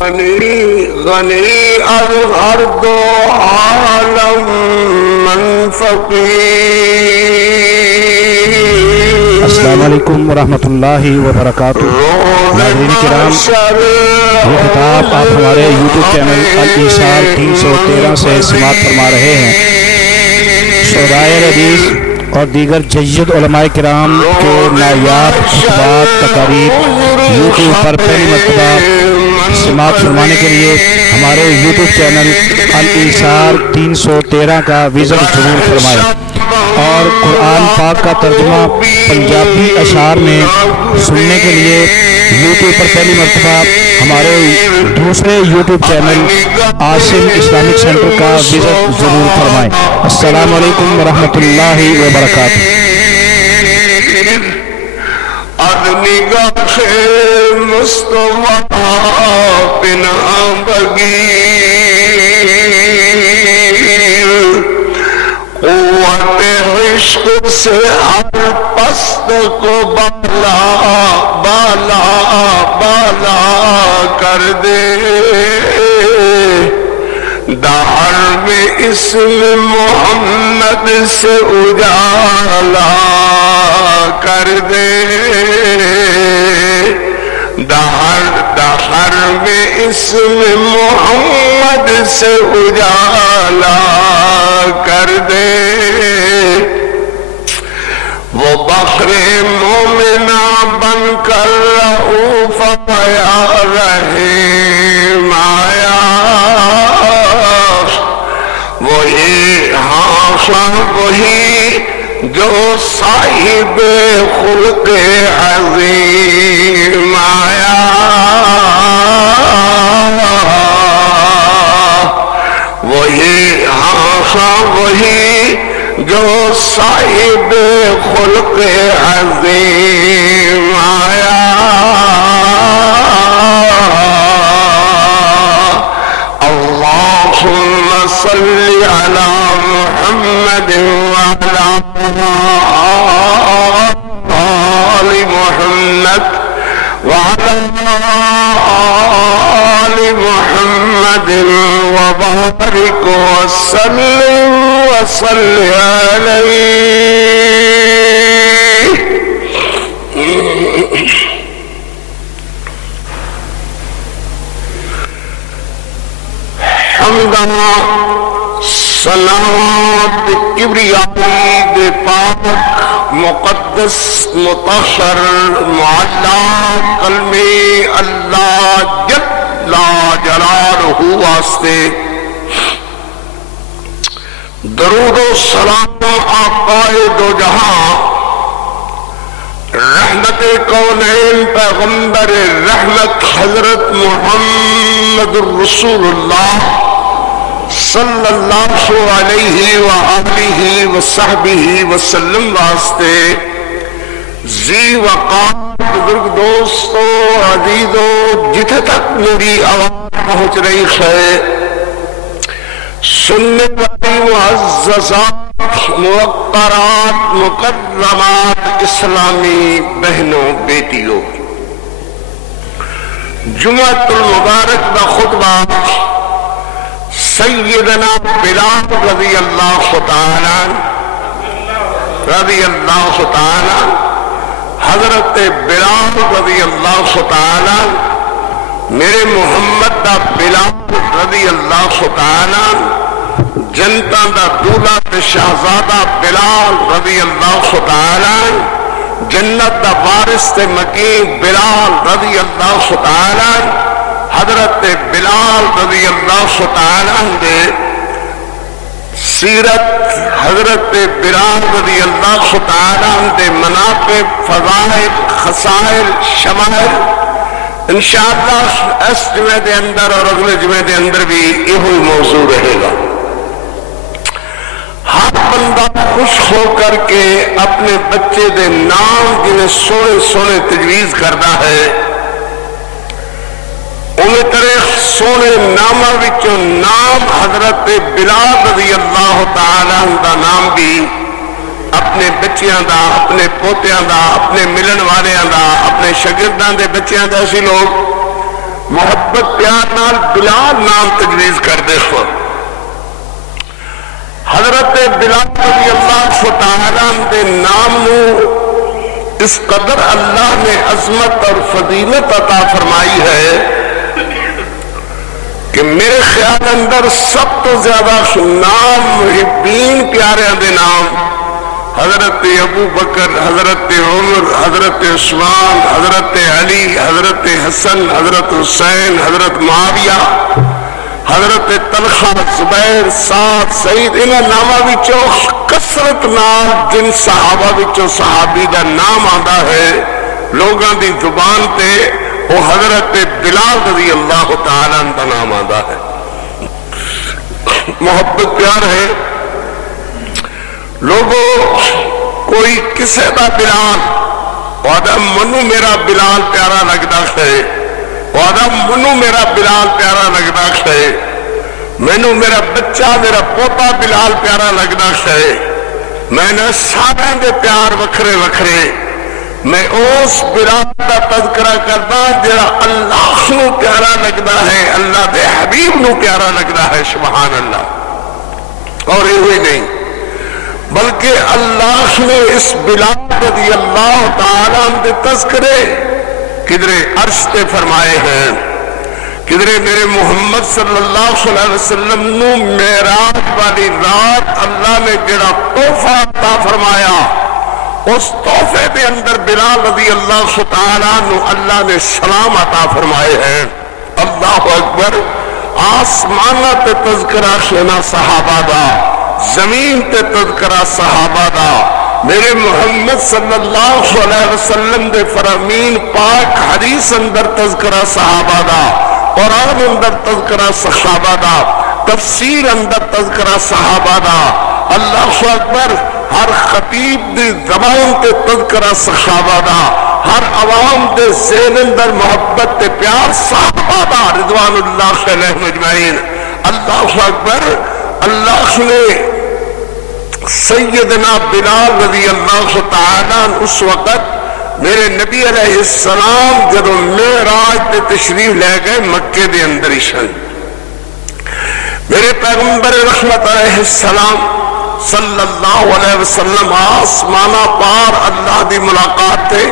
غنی از ہر دو عالم من فقیر۔ السلام علیکم ورحمۃ اللہ وبرکاتہ۔ ناظرین کرام، یہ خطاب آپ ہمارے یوٹیوب چینل الایثار 313 سے سماعت فرما رہے ہیں۔ شہدائے حدیث اور دیگر جید علماء کرام کے نایاب خطبات تقاریر یوٹیوب پر پہلی مرتبہ سماعت فرمانے کے لیے ہمارے یوٹیوب چینل الایثار 313 کا وزٹ ضرور فرمائیں، اور قرآن پاک کا ترجمہ پنجابی اشعار میں سننے کے لیے یوٹیوب پر پہلی مرتبہ ہمارے دوسرے YouTube channel Asim Islamic centre کا وزٹ ضرور فرمائیں۔ السلام علیکم ورحمۃ اللہ وبرکاتہ۔ نگاہ مصطفیٰ بنا بغیر، قوت عشق سے ہر پست کو بالا بالا بالا کر دے، دہر میں اسم محمد سے اجالا کر دے، دہر میں اسم محمد سے اجالا کر دے، وہ بحر مومنہ بن کر رؤوف آیا رحیم آیا، وہی وہی جو صاحب خلق عظیم آیا، وہی جو صاحب خلق عظیم آیا، اللہم صلی علی محمد وعلی آل محمد وعلی آل محمد وبارک وسلم وصلی علیہ۔ حمدنا صلوات کبریائی دے پاک مقدس مطہر معلا کلمے اللہ جل جلالہ واسطے، درود و سلام آقائے دو جہاں، رحمت کونین پیغمبر رحمت حضرت محمد الرسول اللہ صلی اللہ علیہ وآلہ وصحبہ وسلم واسطے، ذی وقار بزرگ دوستو عزیزو، جتھے تک میری آواز پہنچ رہی ہے، سننے والی معززات موقرات مکرمات اسلامی بہنوں بیٹیوں، جمعۃ المبارک دا خطبہ سیدنا بلال رضی اللہ تعالی حضرت بلال رضی اللہ تعالی، میرے محمد دا بلال رضی اللہ تعالی، جنتا دا دولہ تے شہزادہ بلال رضی اللہ تعالی، جنت دا وارث تے مکین بلال رضی اللہ تعالی، حضرت بلال رضی اللہ تعالی دے سیرت، حضرت بلال رضی اللہ تعالی دے مناقب، فضائل، خصائل، شمائل، انشاءاللہ اس جمعے دے اندر اور اگلے جمعے دے اندر بھی یہی موضوع رہے گا۔ ہر بندہ خوش ہو کر کے اپنے بچے دے نام جنہیں سونے سونے تجویز کرنا ہے، انہیں طرح سونے نامہ وچوں نام حضرت بلال رضی اللہ تعالیٰ دا نام بھی اپنے بچیاں دا، اپنے پوتیاں دا، اپنے ملن والیاں دا، اپنے شاگرداں دے بچیاں دا، اسی لوگ محبت پیار نال بلال نام تجویز کر دے خو حضرت بلال رضی اللہ تعالیٰ دے نام نو اس قدر اللہ نے عظمت اور فضیلت عطا فرمائی ہے کہ میرے خیال اندر سب تو زیادہ نام محبین پیاریاں دے نام حضرت ابو بکر، حضرت عمر، حضرت عثمان، حضرت علی، حضرت حسن، حضرت حسین، حضرت معاویہ، حضرت طلحہ، زبیر، سعد، سعید، انہاں ناماں وچوں کثرت نال جن صحابہ وچوں صحابی دا نام آندا ہے لوگاں دی زبان تے وہ حضرت بلال رضی اللہ تعالیٰ دا نام آندا ہے۔ محبت پیار ہے لوگوں، کوئی کسے دا بلال وعدہ منو میرا بلال پیارا لگدا ہے، وعدہ منو میرا بلال پیارا لگدا ہے، مینو میرا بچہ میرا پوتا بلال پیارا لگدا ہے، میں نے سارے دے پیار وکھرے وکھرے، میں اس بلال دا تذکرہ کردا جڑا اللہ نو پیارا لگدا ہے، اللہ دے حبیب نو پیارا لگدا ہے، سبحان اللہ۔ اور یہ نہیں بلکہ اللہ نے اس بلال رضی اللہ تعالیٰ دے تذکرے کدرے عرش تے فرمائے ہیں، کدرے میرے محمد صلی اللہ علیہ وسلم نو معراج والی رات اللہ نے جڑا تحفہ عطا فرمایا اس تحفے دے اندر بلال رضی اللہ تعالیٰ نو اللہ نے سلام عطا فرمائے ہیں۔ اللہ اکبر۔ آسمانہ تے تذکرہ خینا صحابہ دا، زمین تے تذکرہ صحابہ دا، میرے محمد صلی اللہ علیہ وسلم دے فرامین پاک حدیث اندر تذکرہ صحابہ دا، قرآن اندر تذکرہ صحابہ دا، تفسیر اندر تذکرہ صحابہ دا۔ اللہ اکبر۔ ہر خطیب دی زبان تے تذکرہ صحابہ دا، ہر عوام دے ذہن اندر محبت تے پیار صحابہ دا رضوان اللہ علیہم اجمعین۔ اللہ اکبر۔ اللہ نے سیدنا بلال رضی اللہ تعالیٰ اس وقت میرے نبی علیہ السلام جب معراج تے تشریف لے گئے مکے دے اندر شان، میرے پیغمبر رحمت علیہ السلام صلی اللہ علیہ وسلم آسمانہ پار اللہ دی ملاقات تے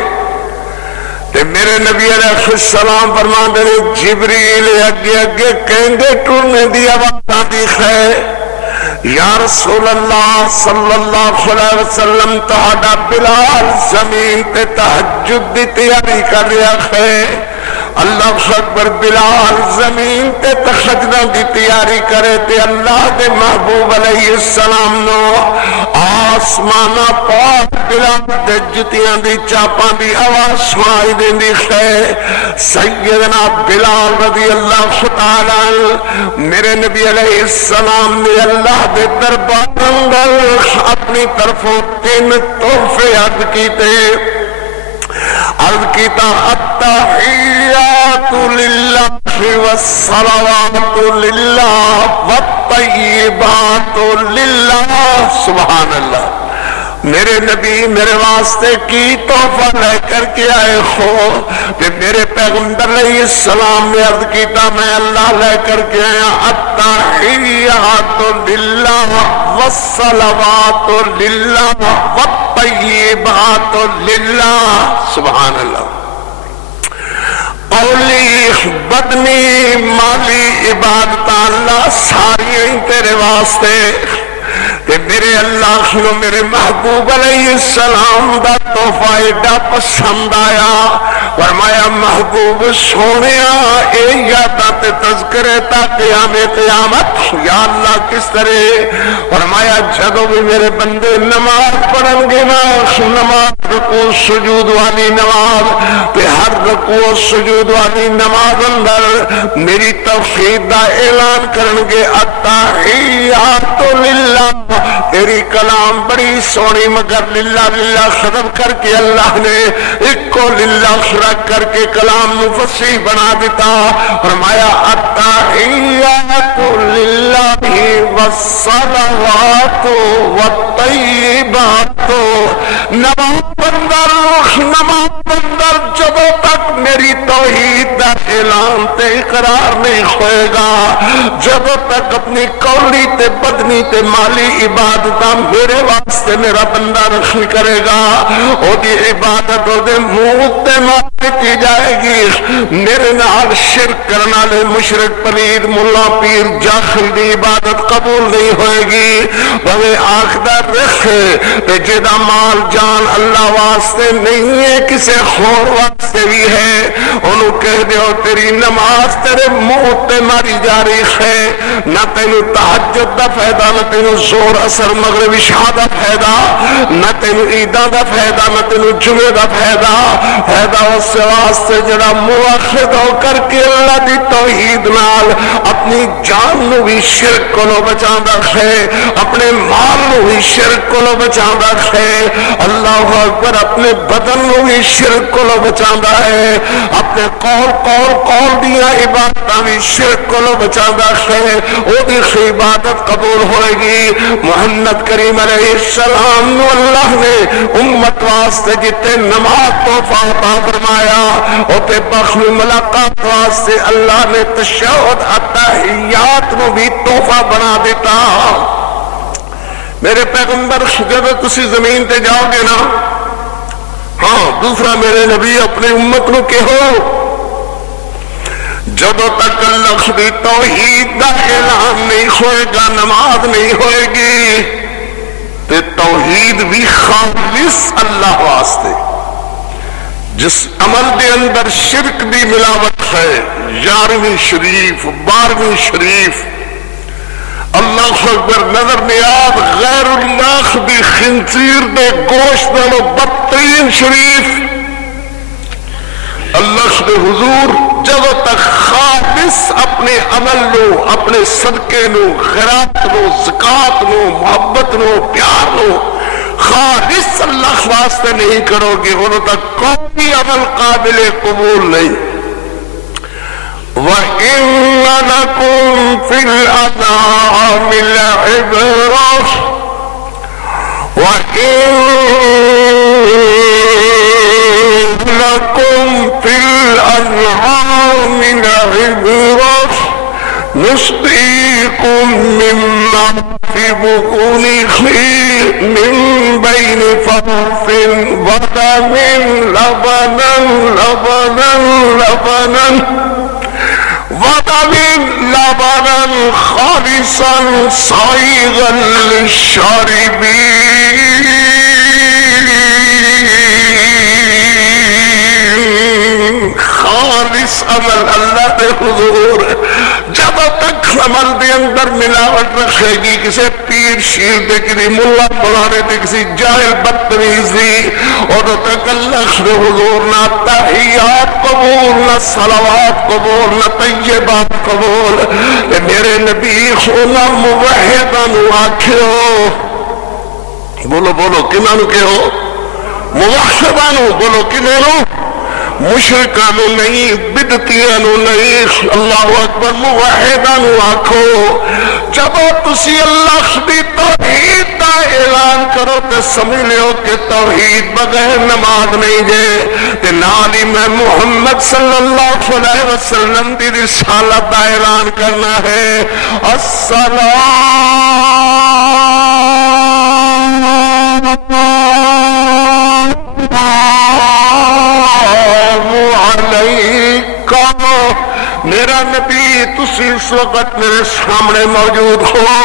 تے میرے نبی علیہ السلام فرمان دے جبریل اگے اگے کہندے ٹرنے دی آواز آندی ہے، یا رسول اللہ صلی اللہ علیہ وسلم تہاڈا بلال زمین تے تہجد دی تیاری کر رہا ہے۔ اللہ اکبر۔ بلال زمین تے تہجد دی تیاری کرے تے اللہ دے محبوب علیہ السلام نو آسمانہ پاک بلال دے جتیاں دی چاپاں دی آواز سنائی دیندی ہے۔ سیدنا بلال رضی اللہ تعالی میرے نبی علیہ السلام نے اللہ دے دربار اندر اپنی طرفوں 3 تحفے عرض کیتے۔ عرض کیتا التحیات للہ والصلوات للہ والطیبات للہ۔ سبحان اللہ۔ میرے نبی میرے واسطے کی تحفہ لے کر کے آئے ہو کہ میرے پیغمبر علیہ السلام نے عرض کیتا میں اللہ لے کر کے آیا التحیات للہ والصلوات للہ والطیبات للہ۔ سبحان اللہ۔ قولی بدنی مالی عبادت اللہ ساری تیرے واسطے کہ میرے اللہ نو میرے محبوب علیہ السلام دا تحفہ ایڈا پسند آیا۔ فرمایا محبوب سونیا اے یاداں تے تذکرے تا قیام قیامت۔ یا اللہ کس طرح؟ فرمایا جدو بھی میرے بندے نماز پڑھن گے نا، نماز رکوع سجود والی نماز تے ہر رکوع سجود والی نماز اندر میری توحید دا اعلان کرن گے التحیات للہ۔ تیری کلام بڑی سونی مگر للہ للہ ختم کر کے اللہ نے ایک کو للہ تک کر کے کلام مفصل بنا دیتا. فرمایا التحیات للہ والصلوات والطیبات. نماز اندر جدوں تک میری توحید دا اعلان تے اقرار نہیں ہوئے گا، جدوں تک اپنی قولی تے بدنی تے مالی عبادتاں میرے واسطے میرا بندہ نہیں کرے گا، او دی عبادت او دے منہ تے ماں کی جائے گی. میرے نال شرک کرنے والے مشرک پلید ملا پیر جاہل دی عبادت قبول نہیں ہوئے گی. بھویں آخدہ رکھ تے جدا مال جان اللہ واسطے نہیں ہے کسے خور واسطے بھی ہے، انہوں کہہ دیو تیری نماز تیرے منہ تے ماری جاری ہے، نہ تینو تہجد دا فائدہ، نہ تینو زور اثر مغرب عشاء دا فائدہ، نہ تینو عیدہ دا فائدہ، نہ تینو جمعہ دا فائدہ. فائدہ اس واسطے جڑا موحد ہو کر کے اللہ دی توحید نال اپنی جان نو بھی شرک کو بچاندا ہے، اپنے مال نو بھی شرک کو بچاندا ہے، اللہ اکبر، اپنے بدن نو بھی شرک کو بچاندا ہے، اپنے قول دیاں عبادتاں بھی شرک کو بچاندا ہے. او دی عبادت قبول ہوئے گی. محمد کریم علیہ السلام نو اللہ نے امت واسطے جتے نماز تحفہ عطا فرمایا، اوتے بخش ملاقات واسطے اللہ نے تشہد التحیات نو بھی تحفہ بنا دیتا. میرے پیغمبر جب تسی زمین تے جاؤ گے نا، ہاں دوسرا میرے نبی اپنے امت نو کہو جدوں تک اللہ دی توحید دا اعلان نہیں ہوئے گا، نماز نہیں ہوئے گی، تے توحید بھی خالص اللہ واسطے. جس عمل دے اندر شرک دی ملاوٹ ہے، 11ویں شریف 12ویں شریف، اللہ اکبر، نظر نیاد غیر اللہ دی خنزیر دے گوشت نالوں بدترین شریف، اللہ دے حضور جب تک خالص اپنے عمل نو، اپنے صدقے نو، خیرات نو، زکات نو، محبت نو، پیار نو خالص اللہ واسطے نہیں کرو گے، انہوں تک کوئی عمل قابل قبول نہیں. وَإِنَّ لَكُمْ فِي الْأَنْعَامِ لَعِبْرَةً وَإِنَّ لَكُمْ فِي الْأَنْعَامِ لَعِبْرَةً نُسْقِيكُم مِّمَّا فِي بُطُونِهِ مِن بَيْنِ فَرْثٍ وَدَمٍ لَبَنًا خَالِصًا صَائِغًا لِلشَّارِبِينَ. خالص عمل اللہ دے حضور جب تک عمل دے اندر ملاوٹ رکھے گی، کسی پیر شیر دے، کسی ملا بلانے دے، کسی جاہل بدتمیزی، اور تک اللہ دے حضور نہ تحیات قبول، نہ صلوات قبول، نہ طیبات قبول. میرے نبی خونا موحدانو آکھو، بولو بولو کنانو کہو، موحدانو بولو کنانو، مشرکانو نہیں، بدتیانو نہیں، اللہ اکبر، موحدانو آکھو. جب تسی اللہ دی توحید دا اعلان کرو تے سمجھ لیو کہ توحید بغیر نماز نہیں جے، تے نالی میں محمد صلی اللہ علیہ وسلم دی رسالت دا اعلان کرنا ہے. میرا نبی تسی اس وقت میرے سامنے موجود ہو،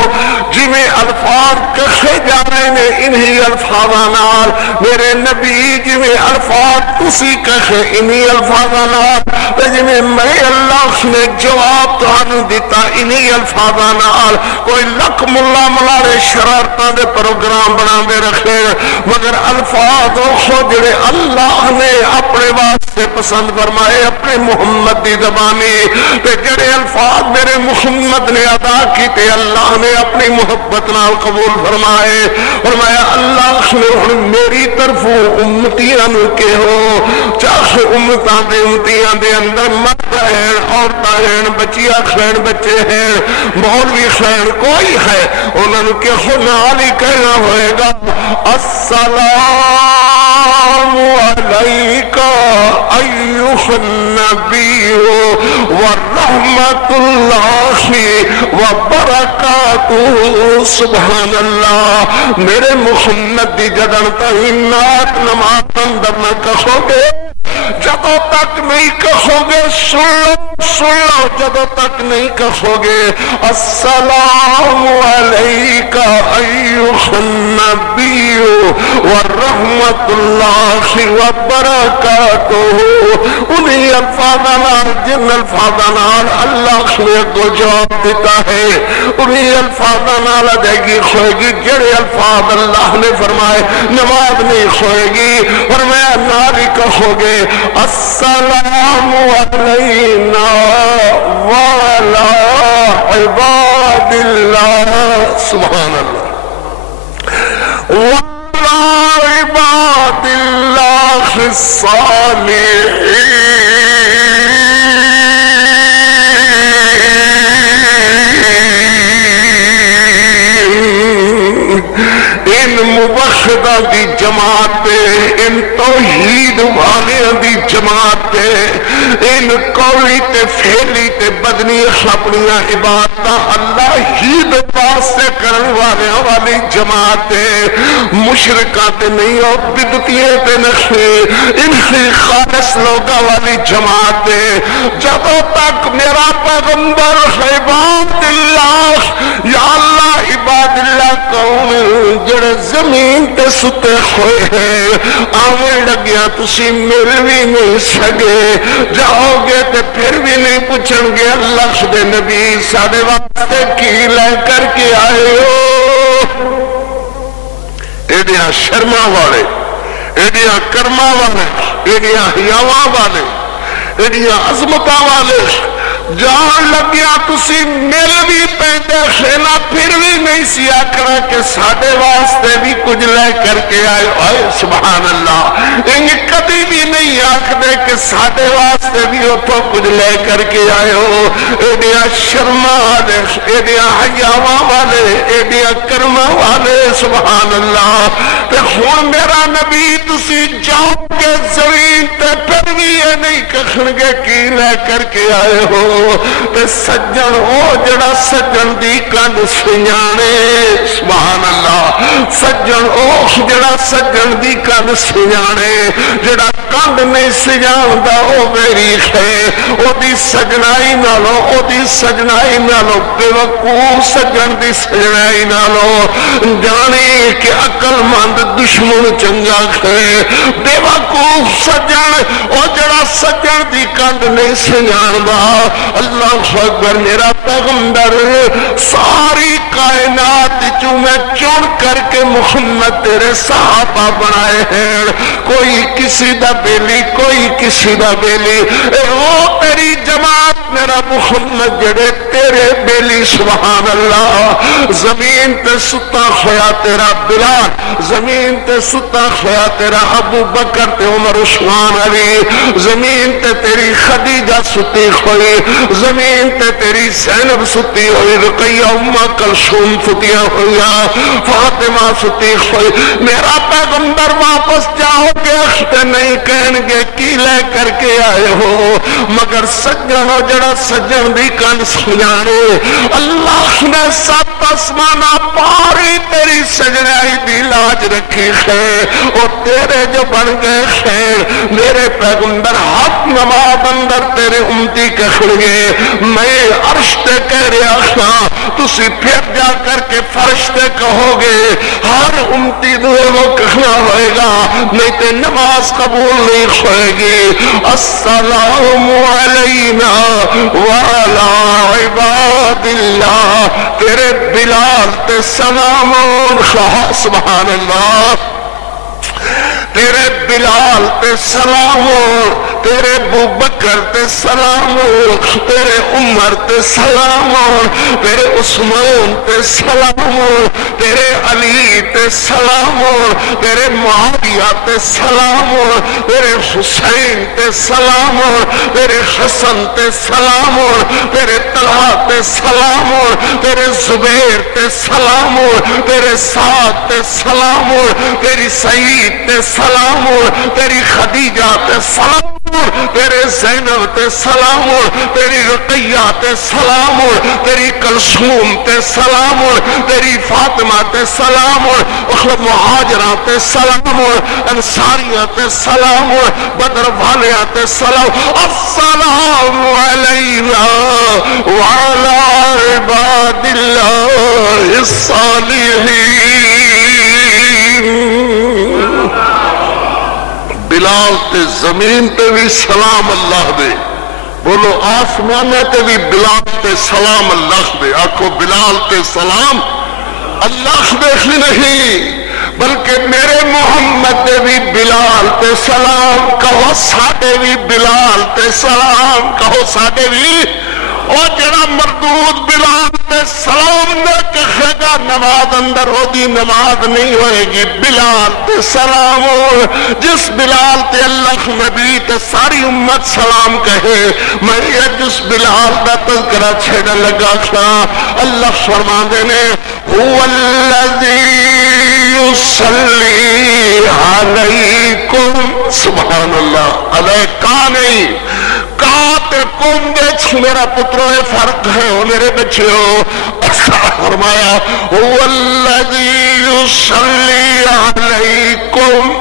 جی میں الفاظ کسے جا رہے ہیں انہی الفاظانال، میرے نبی جی میں الفاظ تسی کسے انہی الفاظانال، جی میں اللہ نے جواب تہانو دیتا انہی الفاظانال. کوئی لکھ ملا ملارے شرارتاں دے پروگرام بنا دے رکھے، مگر الفاظ خود جڑے اللہ نے اپنے واسطے پسند فرمائے اپنے محمد دی زبانی تے جڑے الفاظ میرے محمد نے ادا کیتے اللہ نے اپنی محبت نال قبول فرمائے فرمایا اللہ نے ہن میری طرفوں امتیاں نو کہو چاہے امتاں دے امتیاں دے اندر مرد ہیں عورتاں ہیں بچیاں ہیں بچے ہیں مولوی ہیں کوئی ہے انہاں نو کہو نال ہی کہنا ہوئے گا السلام علیکہ ایھا النبی ورحمۃ اللہ وبرکاتہ سبحان اللہ میرے محمد دی جدن تھی نات نماز اندر نہ کہو گے جدوں تک نہیں کہو گے سن لو جدوں تک نہیں کہو گے السلام علیکہ ایھا النبی ورحمۃ اللہ وبرکاتہ انہی الفاظ جن الفاظ اللہ نے کو جواب دیتا ہے انہی الفاظ ادائیگی کھوئے گی جڑے الفاظ اللہ نے فرمائے نماز نہیں کھوئے گی فرمایا ناری کہو گے السلام علینا وعلی عباد اللہ سبحان اللہ وعلی عباد اللہ الصالحین ان مبشرہ دی جماعت ان توحید والیاں دی جماعت ان قولی تے پھیلی تے بدنی اپنیاں عبادتاں اللہ ہی دے واسطے کرن والیاں والی جماعت مشرکاں تے نہیں اور بدعتیاں تے نہیں ان سے خالص لوگاں والی جماعت جدوں تک میرا پیغمبر عباد اللہ یا اللہ عباد اللہ قوم جڑے زمین تے ستے ہوئے ہیں آمن لگیا تسی مل بھی نہیں سگے جاؤ گے تے پھر بھی نہیں پوچھن گے اللہ دے نبی ساڑے واسطے کی لے کر کے آئے ہو ایڈیاں شرما والے ایڈیاں کرما والے ایڈیاں حیاواں والے ایڈیاں عظمتاں والے جان لگیا تسی مل بھی پہنتے خینا پھر بھی نہیں سی آکھنا کہ ساڑے واسطے بھی کچھ لے کر کے آئے آئے سبحان اللہ انگ کبھی بھی نہیں آکھنے کہ ساڑے واسطے بھی اتھو کچھ لے کر کے آئے ہو ایڈیا شرما والے ایڈیا حیاواں والے ایڈیا کرما والے سبحان اللہ تے خون میرا نبی تسی جاؤ کے زمین تے پھر بھی یہ نہیں کہن گے کی لے کر کے آئے ہو تے سجن ہو جڑا سجن دی کن سیانے سبحان اللہ سجن ہو جڑا سجن دی کن سیانے جڑا کن نہیں سیاندہ او میری ہے او دی سجنائی نالو او دی سجنائی نالو بے وقوف سجن دی سجنائی نالو جانے کہ عقل مند دشمن چنگا ہے بے وقوف سجن او جڑا سجن دی کن نہیں سیاندہ اللہ اکبر میرا پیغمبر ساری کائنات جو میں چن کر کے محمد تیرے صحابہ بنائے ہیں کوئی کسی دا بیلی کوئی کسی دا بیلی وہ تیری جماعت میرا محمد جڑے تیرے بیلی سبحان اللہ زمین تے ستا خویا تیرا بلال زمین تے ستا خویا تیرا ابو بکر تے عمر عثمان علی زمین تے تیری خدیجہ ستی خوئی زمین تے تیری زینب ستی ہوئی رقیہ امہ کلثوم ستیاں ہویا فاطمہ ستی ہوئی میرا پیغمبر واپس جاؤ گے اختے نہیں کہن گے کی لے کر کے آئے ہو مگر سجن ہو جڑا سجن دی کن سجانے اللہ نے سات آسمانہ پاری تیری سجنائی دی لاج رکھی خیر اور تیرے جو بن گئے خیر میرے پیغمبر حق نماز اندر تیرے امتی کہن گے میں عرش تے کہہ رہا ہاں تسی پھر جا کر کے فرش تے کہو گے ہر امتی دوئے وہ کہنا ہوئے گا نہیں تے نماز قبول نہیں ہوئے گی السلام علینا وعلا عباد اللہ تیرے بلال تے سلامون خواہ سبحان اللہ تیرے بلال تے سلامون تیرے ابو بکر تے سلام تیرے عمر تے سلام تیرے عثمان تے سلام تیرے علی تے سلام تیرے معاویہ تے سلام تیرے حسین تے سلام تیرے حسن تے سلام تیرے طلحہ تے سلام تیرے زبیر تے سلام تیرے سعد تے سلام تیری سعید تے سلام تیری خدیجہ تے سلام تیرے زینب تے سلام تیری رقیہ تے سلام تیری کلثوم تے سلام تیری فاطمہ تے سلام مہاجرہ تے سلام انصاریہ تے سلام بدر والیہ تے سلام السلام علینا وعلی عباد اللہ الصالحین بلال تے زمین تے بھی سلام اللہ دے بولو آسمانے تے بھی بلال تے سلام اللہ دے آکھو بلال تے سلام اللہ دے ہی نہیں بلکہ میرے محمد دے بھی بلال تے سلام کہو ساڑے بھی بلال تے سلام کہو ساڑے بھی اور جڑا مردود بلال تے سلام نے کہے گا نماز اندر ہو دی نماز نہیں ہوئے گی بلال تے سلام جس بلال تے اللہ نبی تے ساری امت سلام کہے میں یہ جس بلال دا تذکرہ چھڑا لگا تھا اللہ فرما دینے هو الذی یصلی علیکم سبحان اللہ علیکہ نہیں کاتے کم دیکھ میرا پتروں فرق ہے میرے بچے ہو فرمایا والذی یصلی علیکم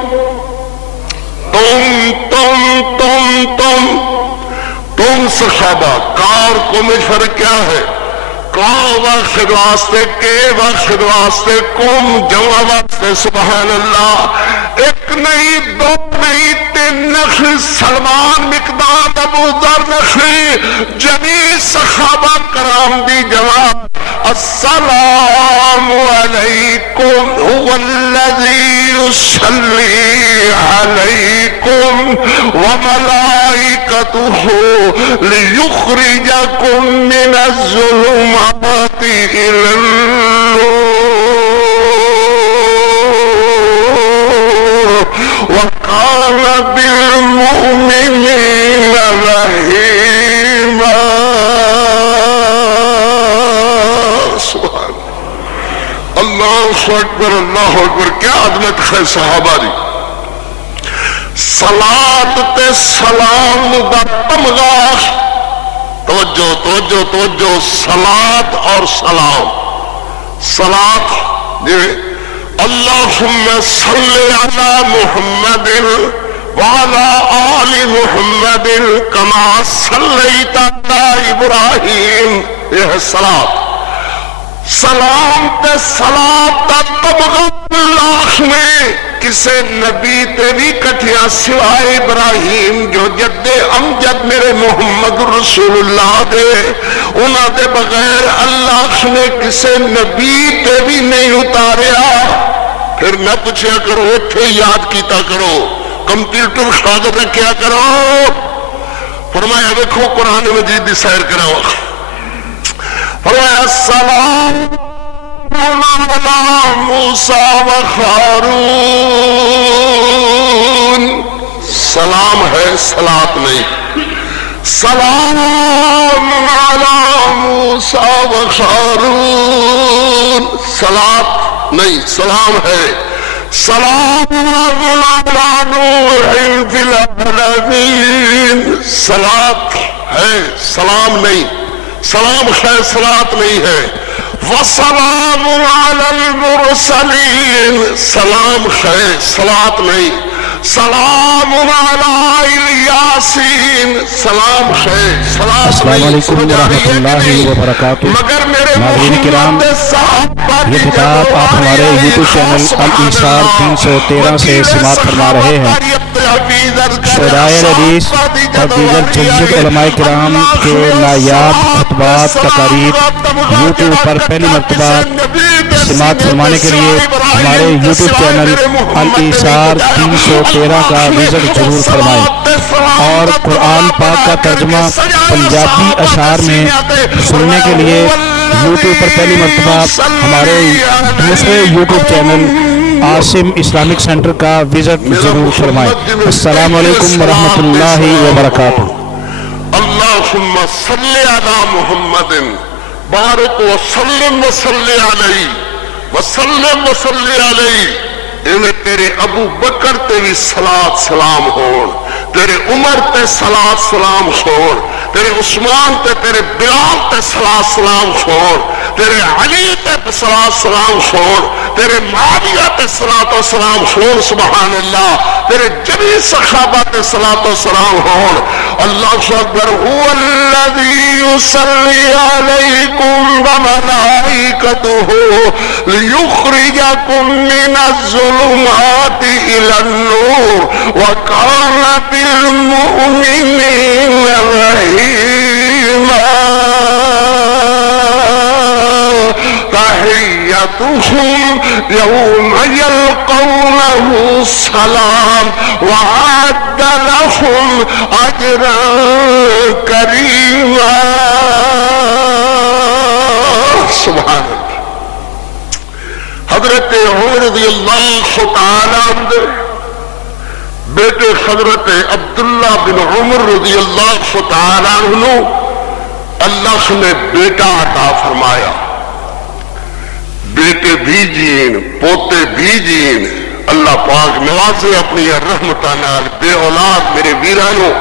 تم صحابہ کار کو میں فرق کیا ہے کا وقت واسطے کے وقت واسطے کم جمع واسطے سبحان اللہ ایک نہیں دو نہیں تین نخی سلمان مقداد ابو ذر نخی جمیع صحابہ کرام دی جواب السلام علیکم هو الذی یصلی علیکم وملائکتہ لیخرجکم من الظلمات إلى النور وكان بالمؤمنين رحيما سبحان اللہ اکبر اللہ اکبر کیا عظمت ہے صحابہ دی صلاة تے سلام دا تمغہ توجہ توجہ توجہ صلاة اور سلام صلاة اللہم صلی علی محمد وعلی آل محمد کما صلیت علی ابراہیم یہ ہے صلاة سلام تے صلاة تا تبغہ اللہ میں کسے نبی تیری کٹھیا سوائے ابراہیم جو جد امجد میرے محمد رسول اللہ دے انہاں دے بغیر اللہ نے کسے نبی تیری نہیں اتاریا پھر نہ پوچھیا کرو اتھے یاد کیتا کرو کمپیوٹر شاگرد رکھیا کرو فرمایا دیکھو قرآن مجید دی سیر کرو فرمایا السلام علی موسیٰ و ہارون سلام ہے صلاة نہیں سلام علی موسیٰ و ہارون صلاة نہیں سلام ہے سلام علی نوح فی العالمین صلاة ہے سلام نہیں سلام ہے صلاة نہیں ہے وسلام علی المرسلین سلام ہے صلاة نہیں سلام علی الیاسین سلام ہے صلاة السلام علیکم ورحمۃ اللہ وبرکاتہ مگر میرے ناظرین کرام یہ خطاب آپ ہمارے یوٹیوب چینل الایثار 313 سے سماعت فرما رہے ہیں شہدائے حدیث اور دیگر جمہور علماء کرام کے نایاب خطبات تقاریر یوٹیوب پر پہلی مرتبہ سماعت فرمانے کے لیے ہمارے یوٹیوب چینل الایثار 313 کا وزٹ ضرور فرمائیں اور قرآن پاک کا ترجمہ پنجابی اشعار میں سننے کے لیے یوٹیوب پر پہلی مرتبہ ہمارے دوسرے YouTube channel Asim Islamic centre کا وزٹ ضرور فرمائیں۔ السلام علیکم ورحمۃ اللہ وبرکاتہ۔ اللہم صلی علی محمد بارک وسلم وصلی علیہ وسلم وصلی علیہ۔ انہیں تیرے ابو بکر تے بھی صلاۃ سلام ہون، تیرے عمر تے صلاۃ سلام ہون، تیرے عثمان تے تیرے بلال تے صلاۃ سلام ہون، تیرے علی تے صلاۃ سلام ہون، تیرے معاویہ تے صلاۃ و سلام ہون، سبحان اللہ، تیرے جمیع صحابہ تے صلاۃ و سلام ہون۔ اللہ اکبر۔ هو الذی یصلی علیکم وملائکتہ لیخرجکم من الظلمات الى النور وکان بالمؤمنین رحیما۔ تحیتهم یوم یلقونه سلام وعد لهم اجرا کریما۔ سبحان اللہ۔ حضرت عمر رضی اللہ تعالیٰ عنہ بیٹے حضرت عبداللہ بن عمر رضی اللہ تعالیٰ عنہ اللہ نے بیٹا عطا فرمایا، بیٹے بھی جین پوتے بھی جین، اللہ پاک نوازے اپنی رحمتہ نال بے اولاد میرے ویرانوں،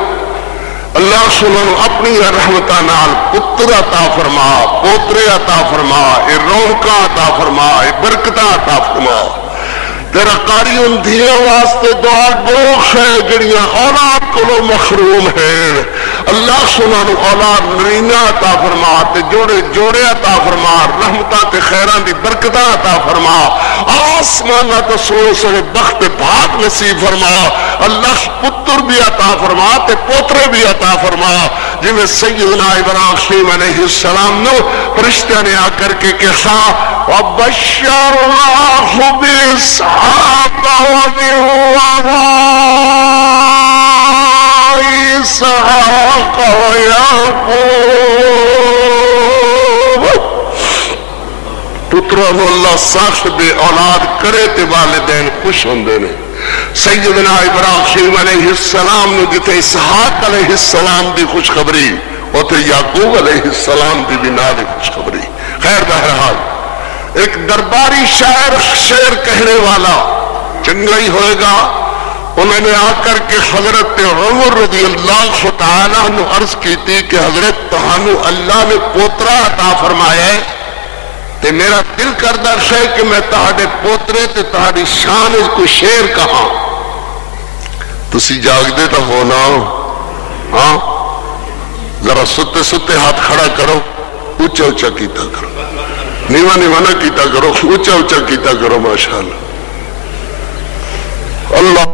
اللہ سنو اپنی رحمتہ نال پتر عطا فرما، پوترے عطا فرما، اے رونقاں عطا فرما، اے برکتاں عطا فرما۔ تیرا قاری ان دھیاں واسطے دعا گوش ہے جڑیاں اولاد کو محروم ہیں، اللہ سنو اولاد نرینہ عطا فرما، تے جوڑے جوڑے عطا فرما، رحمتاں تے خیران دی برکتاں عطا فرما، آسمانہ تے سونے سے بخت بھاگ نصیب فرما، اللہ پتر بھی عطا فرما تے پوترے بھی عطا فرما، جنہیں سیدنا ابراہیم علیہ السلام نے فرشتہ نے آ کر کے کہا وَبَشَّرْنَاهُ بِإِسْحَاقَ وَمِن وَرَاءِ إِسْحَاقَ وَيَعْقُوبَ۔ پتروں کو اللہ صاحب اولاد کرے تے والدین خوش ہوندے نے۔ سیدنا ابراہیم علیہ السلام نے جتے اسحاق علیہ السلام دی خوشخبری اوتے یعقوب علیہ السلام دی بنا دی خوشخبری۔ خیر بہرحال ایک درباری شاعر شعر کہنے والا چنگا ہی ہوئے گا، انہوں نے آ کر کے حضرت عمر رضی اللہ تعالیٰ نے عرض کی تھی کہ حضرت تہانو اللہ نے پوترا عطا فرمایا ہے تے میرا دل کردہ ہے کہ میں تہاڈے پوترے تے تہاڈی شان کوئی شعر کہاں۔ تسی جاگ دے تو ہونا، ہاں ذرا ستے ستے ہاتھ کھڑا کرو، اونچا اونچا کیتا کرو، نیوا نیوا نہ کیتا کرو، اونچا اونچا کیتا کرو، ماشاءاللہ۔ اللہ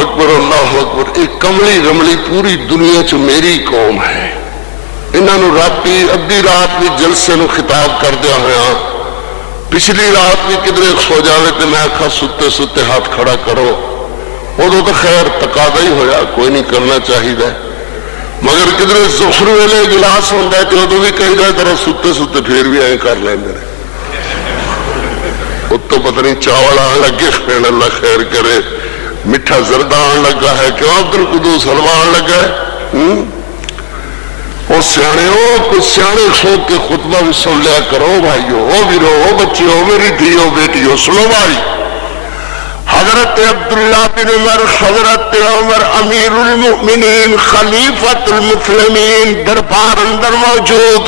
اکبر اللہ اکبر۔ ایک کملی رملی پوری دنیا چ میری قوم ہے، انہاں نو راتی ادھی رات بھی جلسے نو خطاب کر دیا ہوا، پچھلی رات بھی کدھر سو جاوے تے میں آکھا ستے ستے ہاتھ کھڑا کرو، ادو تو خیر تقاضا ہی ہویا کوئی نہیں کرنا چاہیے، مگر کدھر ظہر ویلے گلاس ہوندا ہے تے ادو بھی کہی دا ذرا ستے ستے پھر بھی ایਂ کر لیندے نے، اتو پتہ نہیں چاول آن لگے، خیر اللہ خیر کرے، میٹھا زردہ آن لگا ہے، کیوں عبد القدوس حلوہ آن لگا ہے، اور سیانے ہو کچھ سیانے سو کے خطبہ بھی سن لیا کرو بھائیو، او بھی رو، او بچے ہو، میری دھیو بیٹیو، سنو بھائی۔ حضرت عبداللہ بن عمر، حضرت عمر امیر المؤمنین خلیفۃ المسلمین دربار اندر موجود،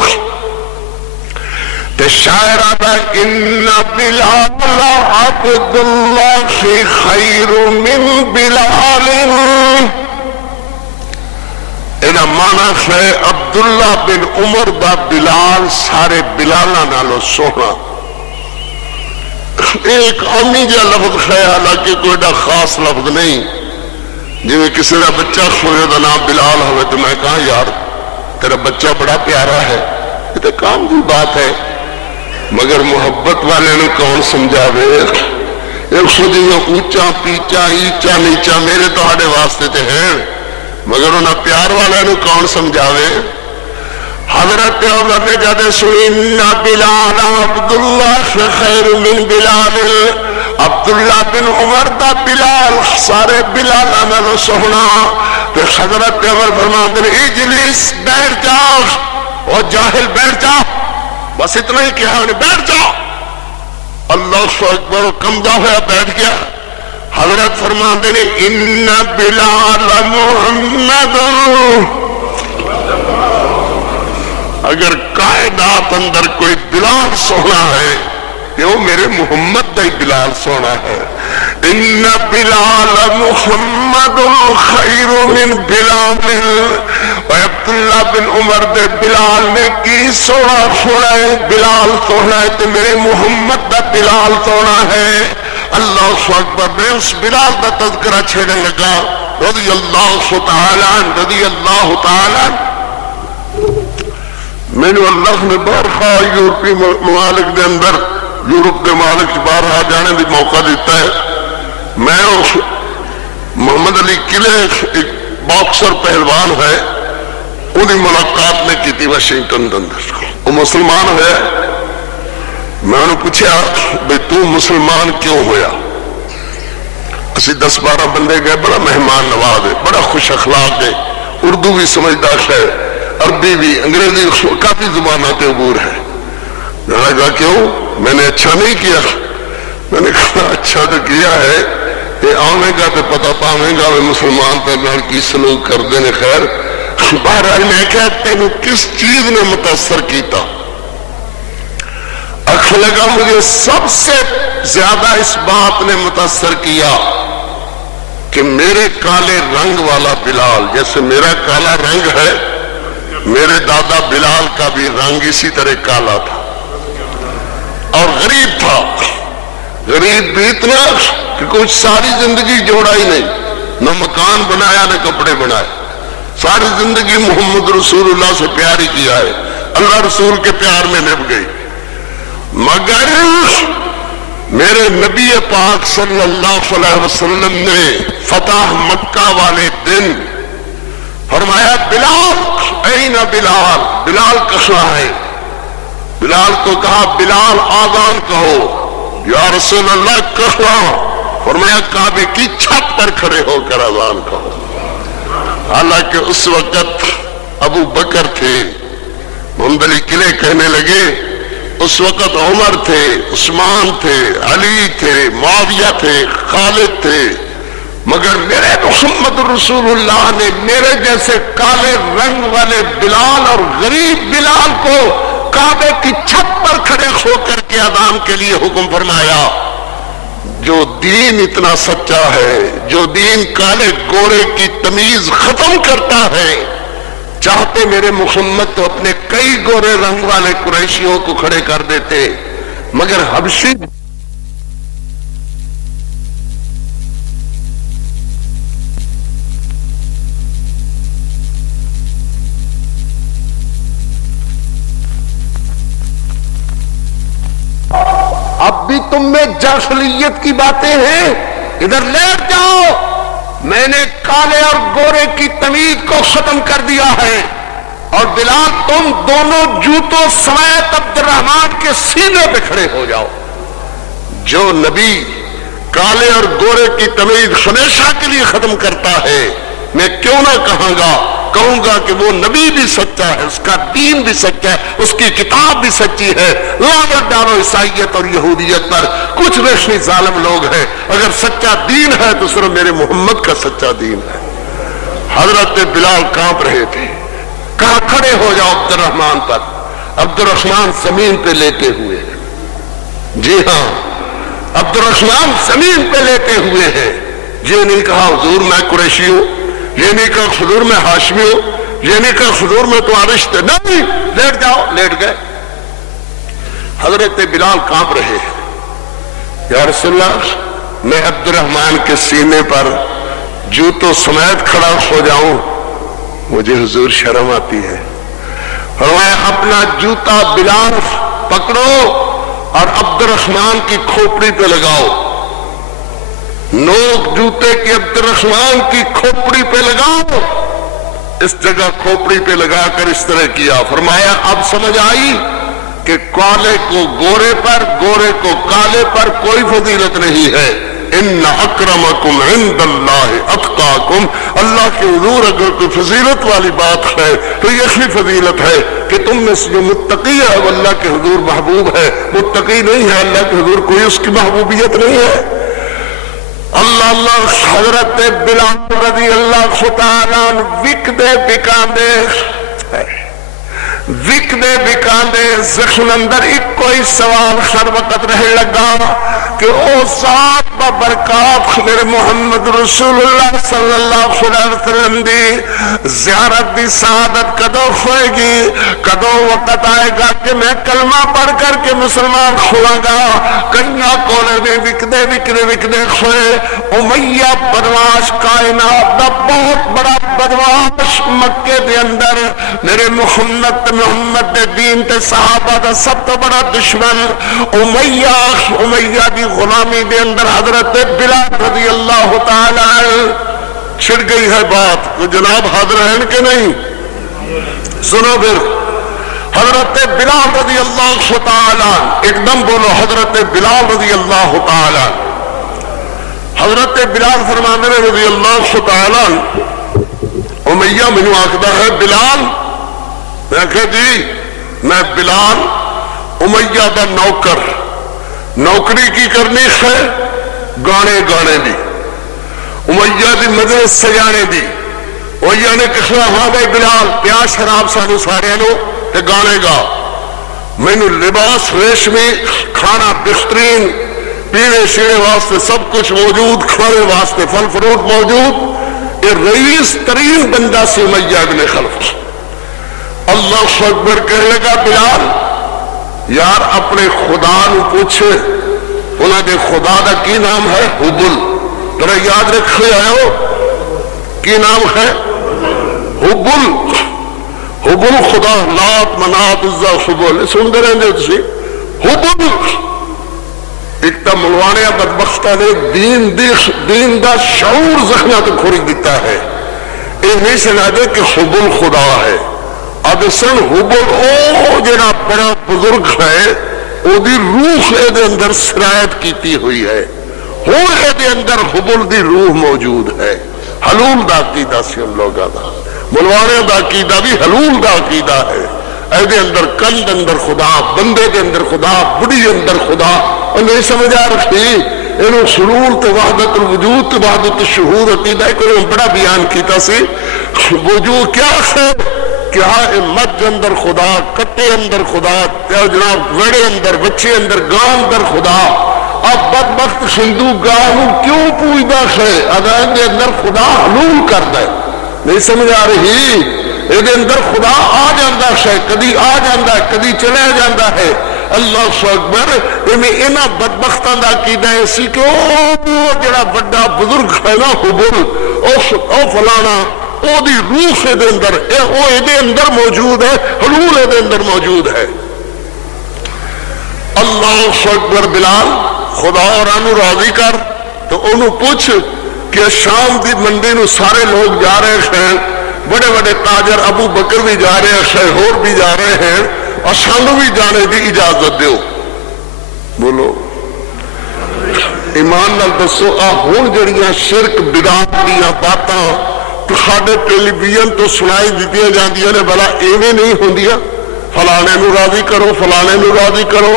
تے شاعر آدھا ان بلال عبداللہ خیر من بلال، انہا مانا ہے عبداللہ بن عمر دا بلال سارے بلالہ نالو سونا۔ ایک عامی جا لفظ ہے، حالانکہ کوئی ڈا خاص لفظ نہیں، جو کسی دا بچہ سونے دا نام بلال ہوئے تو میں کہا یار تیرا بچہ بڑا پیارا ہے، یہ تو کام دی بات ہے، مگر محبت والے نے کون سمجھاوے، ایک سو جیوں اونچا پیچا ایچا نیچا میرے تو ہاڑے واسطے تے ہیں، مگر انہاں پیار والے نو کون سمجھاوے؟ حضرت عمر نے جد سنی ان بلال عبداللہ خیر من بلال، عبداللہ بن عمر دا بلال سارے بلالاں نالوں سوہنا، تے حضرت عمر فرماندے نے اجلس بیٹھ جا، او جاہل بیٹھ جا، بس اتنا ہی کہا انہیں بیٹھ جا۔ اللہ اکبر، کمزا ہوا بیٹھ گیا۔ حضرت فرماندے نے ان بلال محمد، اگر کائنات اندر کوئی بلال سونا ہے کہ وہ میرے محمد دا ہی بلال سونا ہے۔ ان بلال محمد خیر من بلال، اور عبداللہ بن عمر دے بلال نے کی سونا سونا ہے، بلال سونا ہے تو میرے محمد دا بلال سونا ہے۔ اللہ اکبر، میں اس بلال دا تذکرہ چھیڑنے لگا، رضی اللہ تعالیٰ عنہ، رضی اللہ تعالیٰ عنہ۔ میں نے اللہ نے بارہا یورپی ممالک دے اندر، یورپ دے ممالک بارہا جانے دی موقع دیتا ہے۔ میں اس محمد علی قلعے ایک باکسر پہلوان ہے، انہیں ملاقات میں کی تھی واشنگٹن دے اندر، وہ مسلمان ہے۔ میں نے پوچھا بھئی تو مسلمان کیوں ہویا؟ اسی 10-12 بندے گئے، بڑا مہمان نواز ہے، بڑا خوش اخلاق ہے، اردو بھی سمجھدار ہے، عربی بھی، انگریزی، کافی زبانات عبور ہے۔ میں نے کہا کیوں؟ میں نے اچھا نہیں کیا؟ میں نے کہا اچھا تو کیا ہے، یہ آمیں گا تو پتہ پاویں گا میں مسلمان پر نال کی سلوک کر دینے۔ خیر بہرحال میں کہا تینوں کس چیز نے متاثر کیتا؟ اکھ لگا مجھے سب سے زیادہ اس بات نے متاثر کیا کہ میرے کالے رنگ والا بلال، جیسے میرا کالا رنگ ہے، میرے دادا بلال کا بھی رنگ اسی طرح کالا تھا اور غریب تھا۔ غریب بھی اتنا کہ کچھ ساری زندگی جوڑا ہی نہیں، نہ مکان بنایا نہ کپڑے بنائے، ساری زندگی محمد رسول اللہ سے پیار ہی کیا ہے، اللہ رسول کے پیار میں نب گئی۔ مگر میرے نبی پاک صلی اللہ علیہ وسلم نے فتح مکہ والے دن فرمایا بلال این بلال، بلال کہاں ہے؟ بلال کو کہا بلال آذان کہو۔ یا رسول اللہ کہاں؟ فرمایا کعبے کی چھت پر کھڑے ہو کر آذان کہو۔ حالانکہ اس وقت ابو بکر تھے، محمد علی قلعے کہنے لگے، اس وقت عمر تھے، عثمان تھے، علی تھے، معاویہ تھے، خالد تھے، مگر میرے محمد رسول اللہ نے میرے جیسے کالے رنگ والے بلال اور غریب بلال کو کعبے کی چھت پر کھڑے ہو کر کے اذان کے لیے حکم فرمایا۔ جو دین اتنا سچا ہے، جو دین کالے گورے کی تمیز ختم کرتا ہے، چاہتے میرے محمد تو اپنے کئی گورے رنگ والے قریشیوں کو کھڑے کر دیتے، مگر حبشی اب بھی تم میں جاہلیت کی باتیں ہیں، ادھر لیٹ جاؤ، میں نے کالے اور گورے کی تمیز کو ختم کر دیا ہے، اور بلال تم دونوں جوتوں سمیت عبد الرحمن کے سینے پہ کھڑے ہو جاؤ۔ جو نبی کالے اور گورے کی تمیز ہمیشہ کے لیے ختم کرتا ہے، میں کیوں نہ کہوں گا کہ وہ نبی بھی سچا ہے، اس کا دین بھی سچا ہے، اس کی کتاب بھی سچی ہے۔ لعنت ڈالو عیسائیت اور یہودیت پر، کچھ ریشمی ظالم لوگ ہیں، اگر سچا دین ہے تو صرف میرے محمد کا سچا دین ہے۔ حضرت بلال کانپ رہے تھے، کہاں کھڑے ہو جاؤ عبد الرحمن پر۔ عبد الرحمن زمین پہ لیتے ہوئے، جی ہاں عبد الرحمن زمین پہ لیتے ہوئے ہیں۔ یہ نہیں کہا حضور میں قریشی ہوں، یہ نہیں کہا حضور میں ہاشمی ہوں، یہ نہیں کہا حضور میں تمہارے رشتے، نہیں، لیٹ جاؤ، لیٹ گئے۔ حضرت بلال کانپ رہے ہیں، یا رسول اللہ میں عبد الرحمن کے سینے پر جوتوں سمیت کھڑا ہو جاؤں، مجھے حضور شرم آتی ہے۔ فرمایا اپنا جوتا بلال پکڑو اور عبد الرحمن کی کھوپڑی پہ لگاؤ، نوک جوتے کی عبد الرحمن کی کھوپڑی پہ لگاؤ، اس جگہ کھوپڑی پہ لگا کر اس طرح کیا. فرمایا اب سمجھ آئی کہ کالے کو گورے پر، گورے کو کالے پر کوئی فضیلت نہیں ہے. ان اکرمکم عند اللہ اتقاکم، اللہ کے حضور اگر کوئی فضیلت والی بات ہے تو یہی فضیلت ہے کہ تم میں سے جو متقی ہے وہ اللہ کے حضور محبوب ہے، متقی نہیں ہے اللہ کے حضور کوئی اس کی محبوبیت نہیں ہے. اللہ اللہ. حضرت بلال رضی اللہ تعالیٰ وکدے بکاندے زخم اندر ایک کوئی سوال ہر وقت رہ لگا کہ او ذات ببرکات میرے محمد رسول اللہ صلی اللہ علیہ وسلم دی زیارت دی سعادت کدو ہوئے گی، کدو وقت آئے گا کہ میں کلمہ پڑھ کر کے مسلمان ہوا گا. کنیا کولے میں وکدے ہوئے. امیہ بدماش کائنات دا بہت بڑا بدماش مکے دے اندر میرے محمد دے دین تے صحابہ دا سب تو بڑا دشمن امیہ دی غلامی دے اندر حضرت بلال رضی اللہ تعالی چھڑ گئی ہے بات. تو جناب حاضر ہیں کہ نہیں؟ سنو پھر حضرت بلال رضی اللہ تعالی، ایک دم بولو حضرت بلال رضی اللہ تعالی. حضرت بلال فرمانے رضی اللہ تعالی امیہ مینوں آکھدا ہے بلال. میں کہا جی میں بلال امیہ دا نوکر، نوکری کی کرنی ہے گانے دی، امیہ دی مجلس سجانے دی. امیہ نے کہا ہاں بھائی بلال پیا شراب سانو سارے نو تے گانے گا. مینو لباس ریشمی، کھانا بہترین، پینے شینے واسطے سب کچھ موجود، کھانے واسطے پھل فروٹ موجود. یہ رئیس ترین بندہ سے امیہ ابن خلف. اللہ اکبر کہنے لگا بلال یار اپنے خدا نو پوچھ، انہاں دے خدا دا کی نام ہے؟ حبل. ذرا یاد رکھے آئے کی نام ہے؟ حبل. حبل خدا، لات منات عزا حبل سن دے رہے تسی. حبل ایک تا ملوانے بدبختہ نے دین دا شعور زخمہ تو کھوری دیتا ہے. یہ نہیں سنا دے کہ حبل خدا ہے. ادسن حبل او جڑا بڑا بزرگ ہے او دی روح اے دے اندر سرایت کیتی ہوئی ہے. ہون اے دے اندر حبل دی روح موجود ہے. حلول دا عقیدہ سی ان لوگاں دا، ملوانے دا عقیدہ بھی حلول دا عقیدہ ہے. اے دے اندر کند اندر خدا، بندے دے اندر خدا، بڑی اندر خدا. اور نہیں سمجھ آ رکھی انہوں حلول تے وحدت الوجود تے وحدت الشہود عقیدہ ہے کہ بڑا بیان کیتا سی. وجود کیا ہے؟ کیا مجھ اندر خدا، کٹے اندر خدا، جناب وڑے اندر، بچے اندر، گاں اندر خدا. اب بدبخت ہندو گاہوں کیوں پوچھتا ہے؟ اگر دے اندر خدا حلول کرتا ہے. نہیں سمجھ آ رہی؟ یہ اندر خدا آ جاندہ ہے، کدی آ جاندہ ہے، کدی چلے جاندہ ہے. اللہ اکبر. انہاں بدبختاں دا عقیدہ ہے سی کہ او جڑا بڑا بزرگ ہے نا حبل، او فلانا او دی روح دے اندر او دے اندر موجود ہے، حلول دے اندر موجود ہے. اللہ اکبر. بلال خدا اورانو راضی کر تو انہوں پوچھ کہ شام دی منڈی نو سارے لوگ جا رہے ہیں، بڑے بڑے تاجر ابو بکر بھی جا رہے ہیں، شہور بھی جا رہے ہیں، اور سانو بھی جانے دی اجازت دیو. بولو ایمان نال دسو آ ہون جڑیاں شرک بدعت دیاں باتاں تہاڈے ٹیلی ویژن تو سنائی دتیاں جاندیاں نے بھلا ایویں نہیں ہوندیاں؟ فلانے نو راضی کرو، فلانے نو راضی کرو،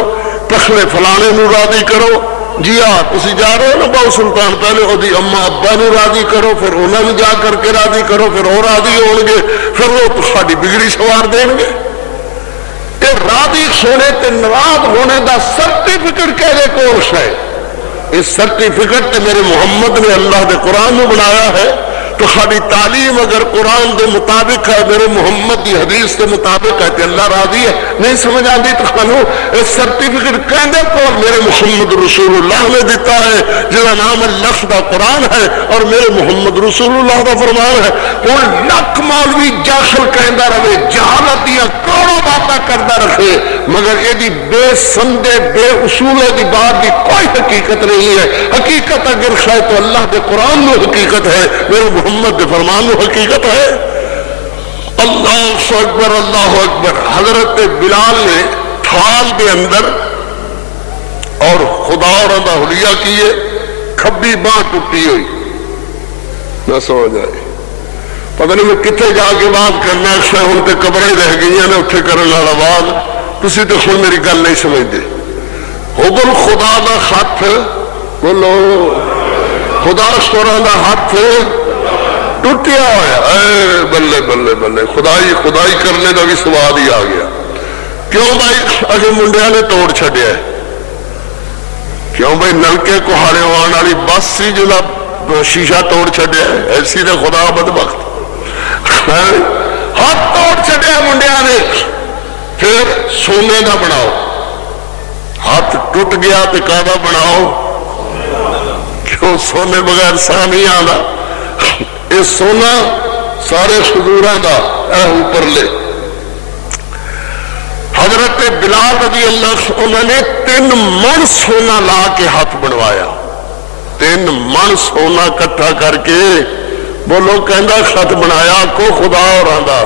پچھلے فلانے نو راضی کرو. جی ہاں تسی جا رہے ہو نا باؤ سلطان، پہلے وہ اما ابا نو راضی کرو، پھر انہوں نے جا کر کے راضی کرو، پھر وہ راضی ہون گے، پھر وہ تہاڈی بگڑی سوار دیں گے. یہ راضی ہونے تے ناراض ہونے دا سرٹیفکیٹ کہے کون ہے؟ اس سرٹیفکیٹ تے میرے محمد نے اللہ دے قرآن میں بنایا ہے. تو خالی تعلیم اگر قرآن دے مطابق ہے، میرے محمد دی حدیث کے مطابق ہے کہ اللہ راضی ہے. نہیں سمجھ آتی تو خانو اس سرٹیفکیٹ کہنے کون؟ میرے محمد رسول اللہ نے دیتا ہے جنہا نام اللہ دا قرآن ہے اور میرے محمد رسول اللہ دا فرمان ہے. اور لکھ مولوی جاخل کہندہ رہے، جہالت دیا کروڑوں باتاں کردہ رکھے، مگر یہ دی بے سندے بے اصولے دی بات دی کوئی حقیقت نہیں ہے. حقیقت اگر خواہ تو اللہ دے قرآن میں حقیقت ہے، میرے محمد دے فرمان میں حقیقت ہے. اللہ اکبر اللہ اکبر. حضرت بلال نے تھال دے اندر اور خدا اور دا حلیہ کیے, کھبی باں ٹوٹی ہوئی نہ سمجھ آئے. پتہ نہیں میں کتنے جا کے بات کرنا ہے, ہوں تے قبریں رہ گئی ہیں اتنے کرنے والا بات تسی تو خود میری گل نہیں سمجھتے. حبل خدا دا خط, بولو خدا سورا دا ہاتھ ٹوٹیا ہوا. بلے بلے بلے, خدائی کرنے کا بھی سواد ہی آ گیا. کیوں بھائی اگے منڈیا نے توڑ چھڈیا ہے؟ کیوں بھائی نلکے کوہارے آن والی بس سی جا شیشہ توڑ چھڈیا ہے؟ ایسی نے خدا بدبخت ہاتھ توڑ چھڈیا منڈیا نے. پھر سونے کا بناؤ, ہاتھ ٹوٹ گیا تو کادا بناؤ, کیوں سونے بغیر سا نہیں آنا. یہ سونا سارے خضوراں دا اے اوپر لے. حضرت بلال رضی اللہ انہوں نے 3 من سونا لا کے ہاتھ بنوایا. 3 من سونا کٹھا کر کے بولو کہندا خط بنایا کو خدا اور آندا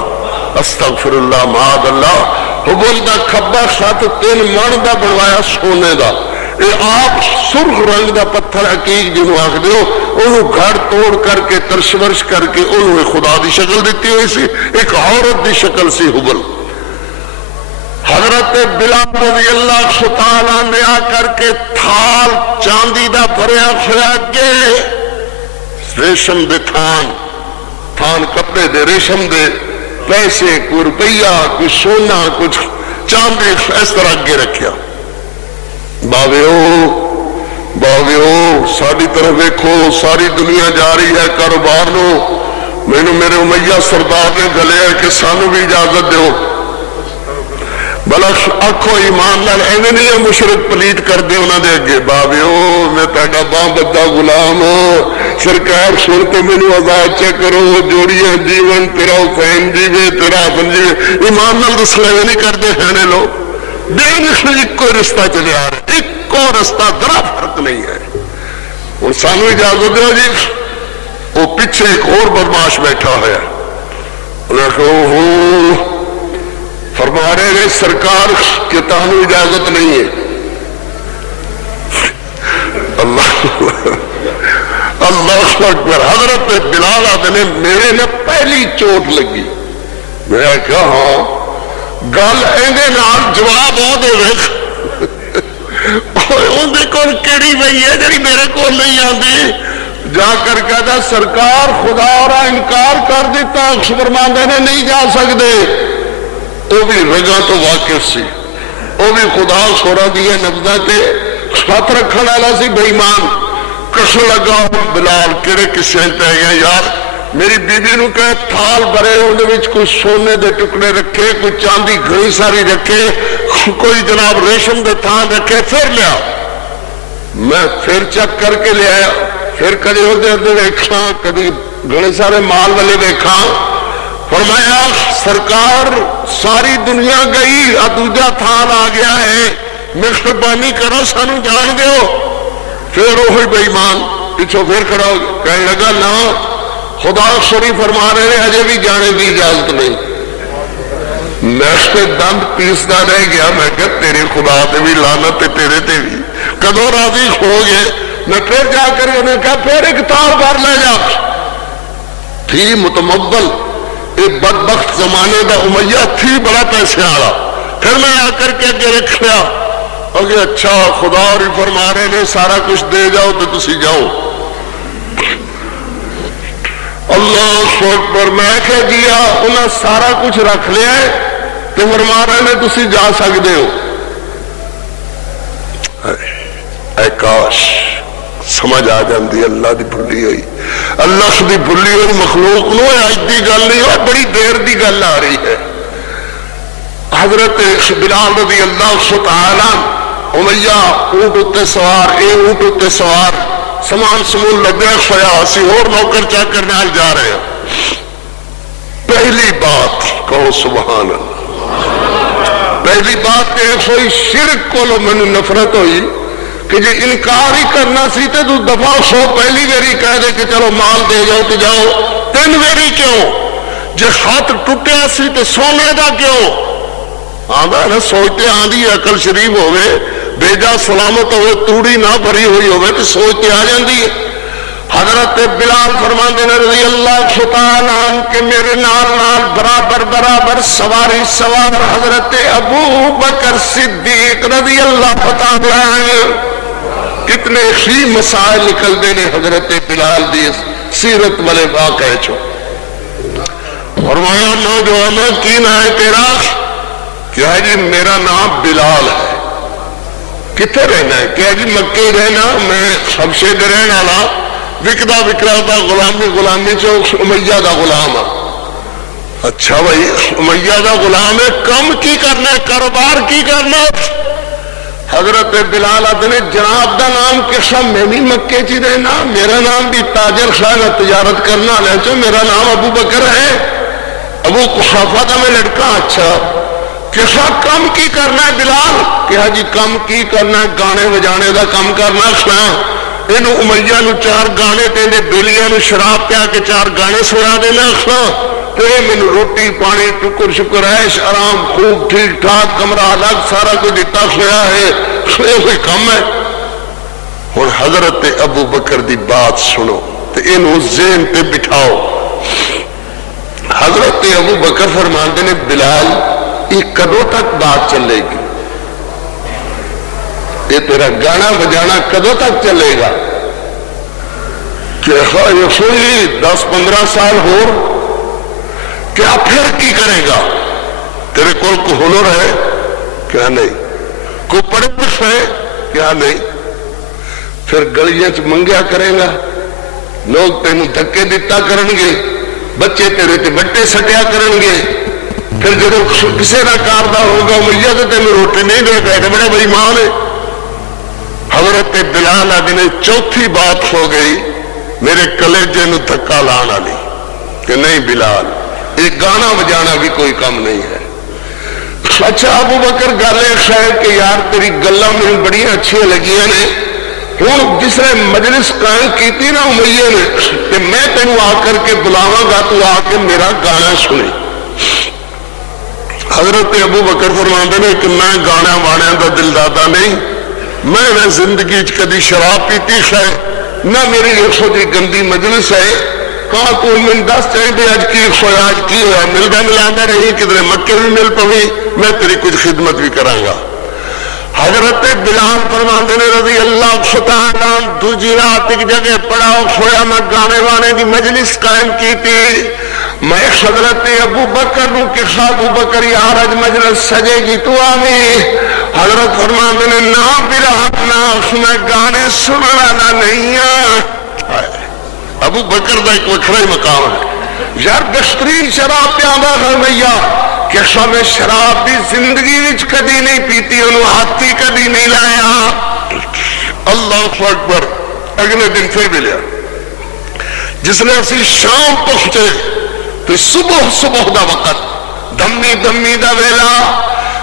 استغفر اللہ معاذ اللہ. حبل دا کھبا خط 3 من دا بنوایا سونے دا. یہ آپ سرخ رنگ دا پتھر عقیق جنہوں آکھ دیو انہوں گھر توڑ کر کے ترشورش کر کے انہوں خدا دی شکل دیتی ہوئی سی, ایک عورت دی شکل سی حبل. حضرت بلال رضی اللہ تعالیٰ نے آ کر کے تھال چاندی دا بھریا پھریا کے ریشم دے تھان کپڑے دے ریشم دے پیسے, کوئی روپیہ کوئی سونا کچھ چاندی اس طرح اگے رکھیا. باویو ساری طرف دیکھو, ساری دنیا جا رہی ہے کاروبار نو. مینو میرے امیہ سردار نے گلیا کہ سانو بھی اجازت دیو. بلا آخو ایمان لال ایویں نہیں ہے مشرک پلیت کر دے انہوں دے اگے. باویو میں تہاڈا باں بدا غلام ہوں, سرکار سن کے مینو آزاد چا کرو. جوڑیاں جیون تیرا حسین جیوے تیرا حسن جیوے. ایمان لال دس لے نہیں کرتے کھانے لوگ. بے نسل ایک کوئی رستہ چلے آ رہا ہے, ایک کو رستہ ذرا فرق نہیں ہے. اور سانو اجازت دو جی. وہ پیچھے ایک اور بدماش بیٹھا ہے, انہیں کہو فرما رہے ہیں سرکار کہ تانو اجازت نہیں ہے. اللہ اکبر. حضرت بلال آدھے نے میرے نے پہلی چوٹ لگی. میں کہا ہاں گل ایندے نال جواب ہو دے اندے کول کیڑی پئی ہے جڑی میرے کول نہیں آندی. جا کر کہتا سرکار خدا اور انکار کر دیتا, فرماندے نے نہیں جا سکتے. وہ بھی رگاں تو واقف سی, وہ بھی خدا سورا دیا نبضاں تے ہاتھ رکھنے والا سی. بے ایمان کس لگا بلال کہڑے قصے پہ گئے یار. میری بیوی نو کہے تھال بھرے اندر کوئی سونے دے ٹکڑے رکھے, کوئی چاندی گھڑی ساری رکھے, کوئی جناب ریشم دے تھان رکھے. پھر لیا میں پھر چک کر کے لے آیا. پھر کدی ادھر ویکھا کدی گھڑے سارے مال والے ویکھا. فرمایا سرکار ساری دنیا گئی, دوجا تھان آ گیا ہے, مہربانی کرو سانو جان دیو. پھر وہی بے ایمان پیچھو پھر کھڑا کہنے لگا نہ خدا شریف فرما رہے ہیں اجے بھی جانے کی اجازت نہیں. میں اس پہ دند پیستا رہ گیا. میں کہ تیرے خدا تے بھی لعنت تیرے تے بھی کدو راضی ہو گئے. میں پھر جا کر انہیں کہا پھر ایک تار بھر لے جا. تھی متمول ایک بدبخت زمانے دا امیہ تھی بڑا پیسے والا. پھر میں آ کر کے اگے رکھ لیا کہ اچھا خدا اور فرما رہے نے سارا کچھ دے جاؤ تو تسی جاؤ. اللہ اکبر. میں کہ جیا انہیں سارا کچھ رکھ لیا ہے تو فرما رہے نے تسی جا سکتے ہو. اے کاش سمجھ آ جاندی اللہ دی بھلی ہوئی, اللہ دی بھلی ہوئی مخلوق نو اج دی گل نہیں ہو, بڑی دیر دی گل آ رہی ہے. حضرت بلال رضی اللہ تعالی امیہ اونٹ اتے سوار, اے اونٹ اتے سوار, سامان سمون لدیا کھڑا, اسی اور نوکر چاکر نال جا رہے ہیں. پہلی بات کہو سبحان اللہ. پہلی بات کہ کوئی شرک کو لو میں نفرت ہوئی کہ جی انکار ہی کرنا سی تے تو دفعہ 100 پہلی ویری کہہ دے کہ چلو مال دے جاؤ تو جاؤ. 3 ویری کیوں جے ہاتھ ٹوٹیا سی تے سونے دا کیوں آدھا نا سوچتے آدھی عقل شریف ہوئے بیجا سلامت ہوئے توڑی نہ بھری ہوئی ہوئے تو سوچتے آ جاندی ہے حضرت بلال فرماندے نے رضی اللہ تعالیٰ عنہ کہ میرے نال برابر برابر سواری سوار حضرت ابو بکر صدیق رضی اللہ تعالیٰ عنہ کتنے ہی مسائل نکل دینے حضرت بلال دی سیرت والے واقعے چھو فرمایا نوجوانوں کی نام ہے تیرا کیا جی میرا نام بلال ہے کتنے رہنا ہے کیا جی مکے رہنا میں حبشے دے رہنے والا وکدا وکراتا غلامی چو امیہ دا غلام ہے اچھا بھائی امیہ دا غلام ہے کم کی کرنا ہے کاروبار کی کرنا ہے حضرت بلال نے جناب دا نام کسا میں بھی مکے چی رہنا میرا نام بھی تاجر خانہ تجارت کرنا لے چو میرا نام ابو بکر ہے ابو قحافہ دا میں لڑکا اچھا کسا کم کی کرنا ہے بلال کہا جی کم کی کرنا ہے گانے بجانے دا کم کرنا ہے انہوں امیہ نو 4 گانے دینے بیلیاں نو شراب پیا کے 4 گانے سنا دینا تے میں روٹی پانی ٹکر شکر عیش آرام خوب ٹھیک ٹھاک کمرہ الگ سارا کوئی دیتا سویا ہے یہ کوئی کم ہے اور حضرت ابو بکر دی بات سنو تے انہوں ذہن تے بٹھاؤ حضرت ابو بکر فرماندے نے بلال یہ کدوں تک بات چلے گی یہ تیرا گانا بجانا کدوں تک چلے گا کہ یہ سوئی 10-15 سال ہو کیا پھر کی کرے گا تیرے کول کو ہنر ہے کیا نہیں کو پڑھے لکھ ہے کیا نہیں پھر گلیاں چ منگیا کرے گا لوگ تینوں دھکے دیتا کرن گے بچے تیرے تے بٹے سٹیا کرن گے پھر جب کسی نہ کاردار ہوگا امیہ تو تینوں روٹی نہیں دے گئے بڑے بڑی مان ہے حضرت بلال نے چوتھی بات ہو گئی میرے کلیجے نو دھکا لانا لی کہ نہیں بلال ایک گانا بجانا بھی کوئی کم نہیں ہے اچھا ابو بکر گالے خیر کہ یار تیری گلہ میں بڑی اچھی لگیاں نے ہوں جس نے مجلس قائم کی تھی نا امیہ نے کہ میں تینوں آ کر کے بلاواں گا تو آ کے میرا گانا سنے حضرت ابو بکر فرماندے نے کہ میں گانا وانے دا دل دادا نہیں میں نے زندگی کدی شراب پیتی ہے نہ میری ایک سو دی گندی مجلس ہے کہاں تو من 10 چاہتے آج کی خویا آج کی ہوا ملدہ ملاندہ رہی کدھر مکہ بھی مل پوی میں تیری کچھ خدمت بھی کروں گا حضرت بلال فرماندے نے رضی اللہ تعالیٰ دوسری رات ایک جگہ پڑا کھویا میں گانے وانے کی مجلس قائم کی تھی میں حضرت ابو بکر نو کہ ابو بکر یار اج مجلس سجے گی تو آمی حضرت فرماندے نے نا بلال نا میں گانے سننے والا نہیں ہاں ابو بکر دا ایک وکھرا ہی مقام ہے یار بہترین شراب پیادا ہے بھیا کہ میں شراب بھی زندگی وچ کدی نہیں پیتی انہوں ہاتھی کدی نہیں لایا اللہ اکبر اگلے دن پھر ملیا جس نے اسی شام پہنچے تو صبح دا وقت دمی دا ویلا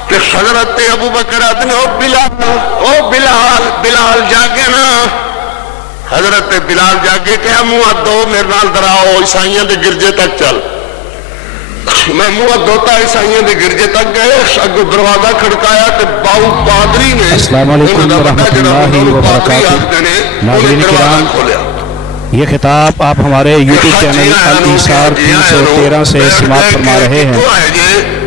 کہ حضرت ابو بکر ادنے او بلال جاگے نا حضرت بلال جاگے کہ منہ دو میرے نال دراؤ عیسائیاں دے گرجے تک چل میں منہ دھوتا عیسائیاں دے گرجے تک گئے اگو دروازہ کھڑکایا تو باؤ پادری نے السلام علیکم ورحمۃ اللہ وبرکاتہ ناظرین کرام یہ خطاب آپ ہمارے یوٹیوب چینل الایثار 313 سے سماعت فرما رہے ہیں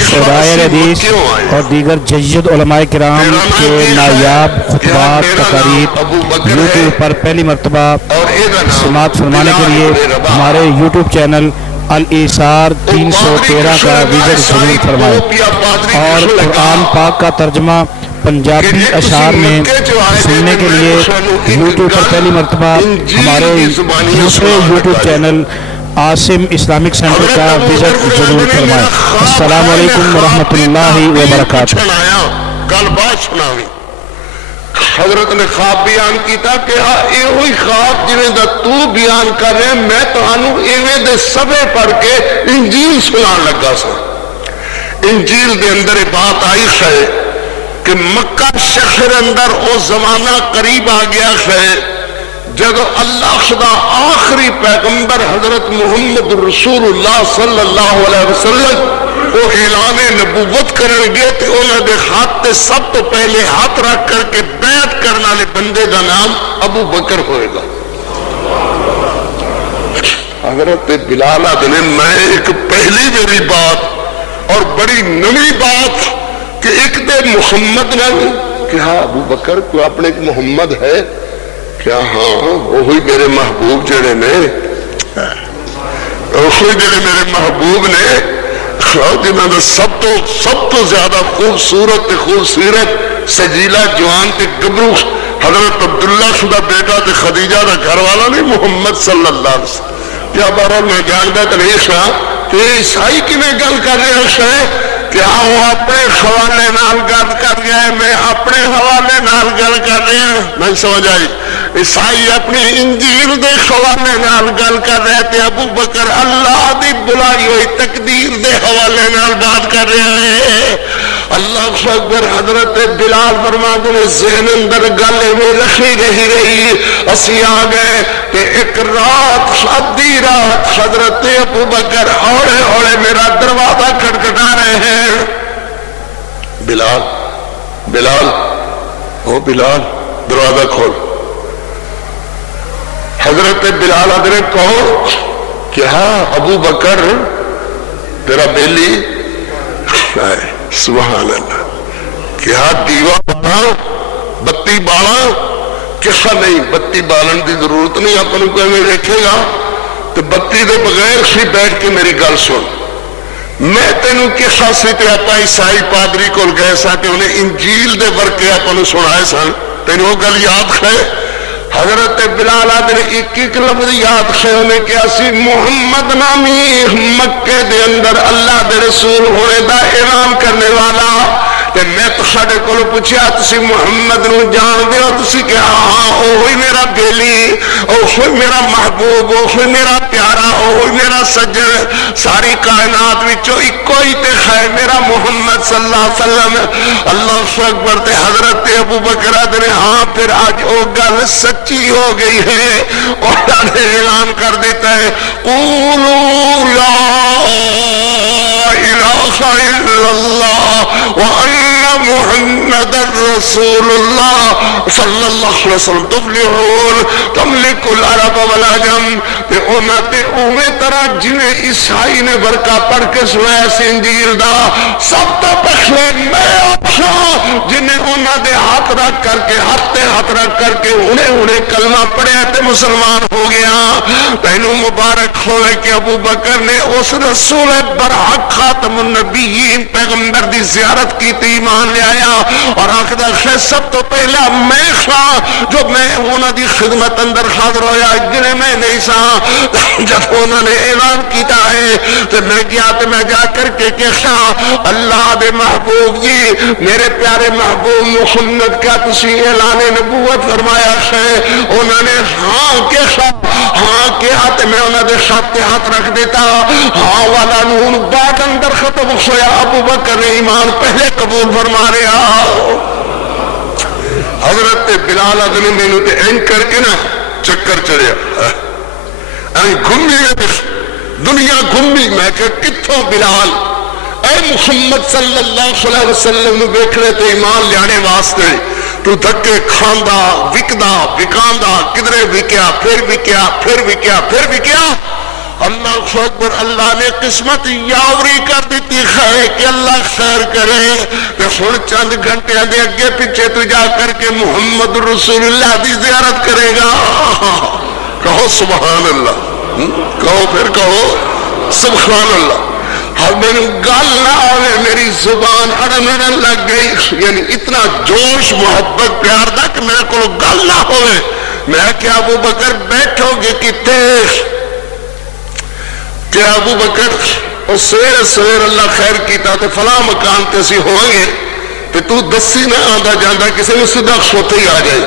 شہدائے حدیث اور دیگر جید علماء کرام کے نایاب خطبات تقاریر یوٹیوب پر پہلی مرتبہ سماعت فرمانے کے لیے ہمارے یوٹیوب چینل الایثار 313 کا وزٹ ضرور فرمائیں اور قرآن پاک کا ترجمہ پنجابی اشعار میں سننے کے لیے یوٹیوب پر پہلی مرتبہ ہمارے دوسرے YouTube channel Asim Islamic centre کا وزٹ ضرور فرمائیں السلام علیکم ورحمۃ اللہ وبرکاتہ کل بات سناوی حضرت نے خواب بیان کیتا کہ اے ہوئی خواب جنہیں دا تو بیان کر رہے ہیں میں تو ہنو ایویں دے سبے پڑھ کے انجیل سنان لگا سا انجیل دے اندر بات آئی ہے کہ مکہ شہر اندر او زمانہ قریب آ گیا ہے جب اللہ خدا آخری پیغمبر حضرت محمد رسول اللہ صلی اللہ علیہ وسلم وہ اعلان نبوت کرن گے تو انہوں نے ہاتھ تے سب تو پہلے ہاتھ رکھ کر کے بیعت کرنے والے بندے دا نام ابو بکر ہوئے گا. حضرت بلال نے میں ایک پہلی میری بات اور بڑی نئی بات کہ ایک دے محمد نے کہ ہاں ابو بکر کوئی اپنے ایک محمد ہے کیا؟ ہاں وہی میرے محبوب جڑے نے وہی جڑے میرے محبوب نے جنہوں نے سب تو زیادہ خوبصورت سجیلا جوان تے گبرو حضرت عبداللہ شدہ بیٹا تے خدیجہ دا گھر والا نہیں محمد صلی اللہ علیہ وسلم. کیا بارہ میں جانتا تو نہیں سا کہ عیسائی کی میں گل کر رہے ہیں کہ وہ اپنے حوالے نال گل کر رہے ہیں میں اپنے حوالے نال گل کر رہے ہیں. نہیں سمجھ آئی؟ عیسائی اپنی انجیل دے حوالے نال گل کر رہے تھے ابو بکر اللہ دی بلائی ہوئی تقدیر دے حوالے نال بات کر رہے ہیں. اللہ اکبر. حضرت بلال فرماتے ہیں ذہن اندر گل میں رہی اسی آ گئے کہ ایک رات ادھی رات حضرت ابو بکر اوڑے اوڑے میرا دروازہ کھٹکھٹا رہے ہیں. بلال بلال او بلال دروازہ کھول. حضرت بلال حضرت کہو کیا ابو بکر تیرا بیلی سبحان اللہ کیا دیوا بالا بتی بالا کسا نہیں بتی بالن دی ضرورت نہیں اپنے کوئی میں دیکھے گا تو بتی دے بغیر سی بیٹھ کے میری گل سن. میں تینوں کسا سی تے اپا عیسائی پادری کو گئے سا کہ انہیں انجیل دے ورکے اپنے سنائے سن تینوں وہ گل یاد ہے. حضرت بلال نے ایک لفظ یاد ہے انہیں کیا سی محمد نامی مکے دے اندر اللہ دے رسول ہونے دا اعلان کرنے والا. کہ میں تو ساڑے کو پوچھا تسی محمد نو جان دے ہو تسی کہ ہاں اوہی میرا بیلی اوہی میرا محبوب اوہی میرا پیارا اوہی میرا سجن ساری کائنات وچوں ایک ہی تے ہے میرا محمد صلی اللہ علیہ وسلم. اللہ اکبر. تے حضرت ابو بکر نے ہاں پھر آج وہ گل سچی ہو گئی ہے اور نے اعلان کر دیتا ہے قولوا لا الہ الا اللہ وان محمد رسول اللہ صلی اللہ علیہ وسلم تفلحون تملک العرب والعجم. تے انہاں تے اوے طرح جویں عیسائی نے برکہ پڑھ کے سنایا سی انجیل دا سب تو پہلے میں اپنا جنہیں انہاں دے ہاتھ رکھ کر کے ہاتھ رکھ کر کے انہیں کلمہ پڑھیا تے مسلمان ہو گیا. تینوں مبارک ہوئے کہ ابو بکر نے اس رسول برحق خاتم النبیین پیغمبر دی زیارت کی تھی ایمان لے آیا اور آخدہ ہے سب تو پہلا میں خواہ جو میں انہوں دی خدمت اندر حاضر ہویا جنہیں میں نہیں سا جب انہوں نے اعلان کیتا ہے تو میں گیا تو میں جا کر کے کہا اللہ دے محبوب جی میرے پیارے محبوب محمد کیا تسی اعلان نبوت فرمایا ہے؟ انہوں نے ہاں کہا ہاں کیا تو میں انہوں نے ساتھ ہاتھ رکھ دیتا ہاں والا نون بعد اندر ختم ہویا. ابو بکر نے ایمان پہلے قبول فرما رہا. حضرت بلال نے میں نے این کر کے نا چکر چڑیا گھومی دنیا گھومی میں کہ کتوں بلال اے محمد صلی اللہ علیہ وسلم نو ویکھنے تے ایمان لیانے واسطے تو دھکے کھاندا وکدا وکاندا کدھرے وکیا پھر وکیا پھر وکیا پھر وکیا. اللہ اکبر. اللہ نے قسمت یاوری کر دیتی ہے کہ اللہ خیر کرے کہ ہن چند گھنٹے دے اگے پیچھے تو جا کر کے محمد رسول اللہ دی زیارت کرے گا. کہو سبحان اللہ. کہو پھر کہو سبحان اللہ. ہر میری گل نہ آئے میری زبان اڑنے لگ گئی یعنی اتنا جوش محبت پیار دا کہ میرے کو گل نہ ہوئے. میں کیا ابو بکر بیٹھو گے کتے کہ ابو بکر اور سویر اللہ خیر کیتا تے فلاں مکان تے سی ہوئیں گے تے تو دسی نہ آندا جاندا کسی نے سیدھا سوتے ہی آ جائے.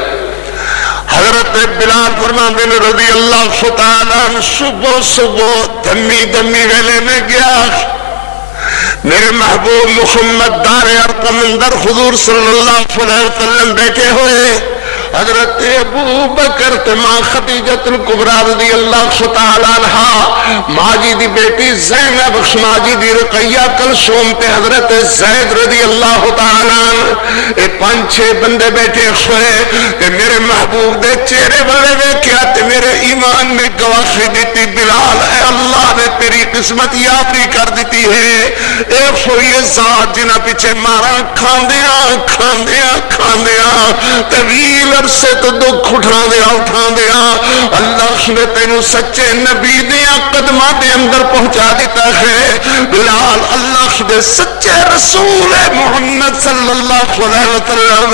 حضرت بلال فرماندے نے رضی اللہ تعالیٰ صبح دمی ویلے میں گیا میرے محبوب محمد دار ارقم اندر حضور صلی اللہ علیہ وسلم بیٹھے ہوئے حضرت ابو بکر تے ماں خدیجۃ الکبریٰ رضی اللہ تعالی عنہا، ماں جی دی بیٹی زینب، ماں جی دی رقیہ کلثوم تے حضرت زید رضی اللہ تعالی عنہ، اے 5-6 بندے بیٹھے ہوئے تے میرے محبوب دے چہرے والے ویکھیا تے میرے ایمان نے گواہی دیتی، بلال اے اللہ نے تیری قسمت یابی کر دیتی ہے، اے ہوئی ذات جنہ پیچھے مارا کھاندیاں طویل عرصے تو دکھ اٹھا دیا اللہ نے تینوں سچے نبی دیا قدمہ دے اندر پہنچا دیتا ہے۔ بلال اللہ دے سچے رسول محمد صلی اللہ علیہ وسلم،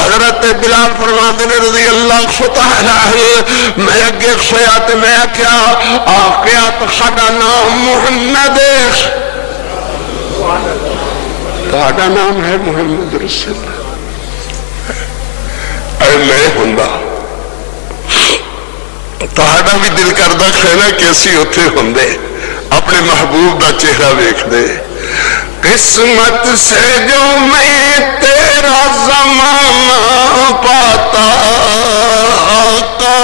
حضرت بلال فرماندے نے رضی اللہ تعالی عنہ، میں اگے کھویا تے میں کیا آقیا تو ساڈا نام محمد ہے، تہاڈا نام ہے محمد رسول اللہ، اے میں ہوندا تہاڈا بھی دل کردا کھینا کیسی اتھے ہوندے اپنے محبوب دا چہرہ ویکھ دے۔ قسمت سے جو میں تیرا زمانہ پاتا آقا،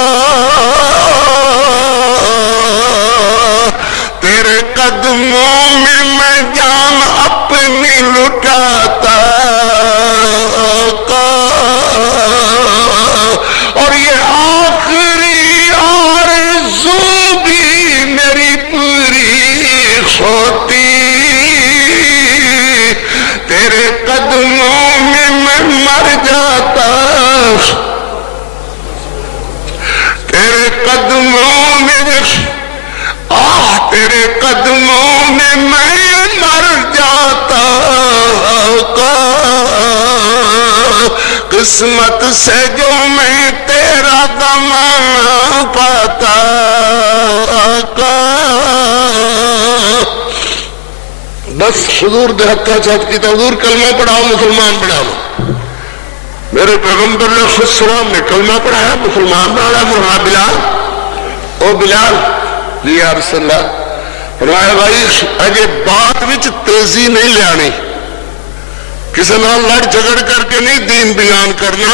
تیرے قدموں میں میں جان اپنی لٹاتا آقا، اور یہ آخری آرزو بھی میری پوری ہوتی، تیرے قدموں میں میں مر جاتا، تیرے قدموں میں تیرے قدموں میں میں مر جاتا آقا، قسمت سے جو میں تیرا زمانہ پاتا آقا۔ بس حضور دے ہتھاں چت کی تو حضور کلمہ پڑھاؤ مسلمان بناؤ، میرے پیغمبر نے خود السلام نے کلمہ پڑھایا مسلمان بنایا، مرحبا بلال، او بلال جی یا رسول اللہ، فرمایا بھائی اجے بات وچ تیزی نہیں لیانی، کسی نال لڑ جھگڑ کر کے نہیں دین بیان کرنا،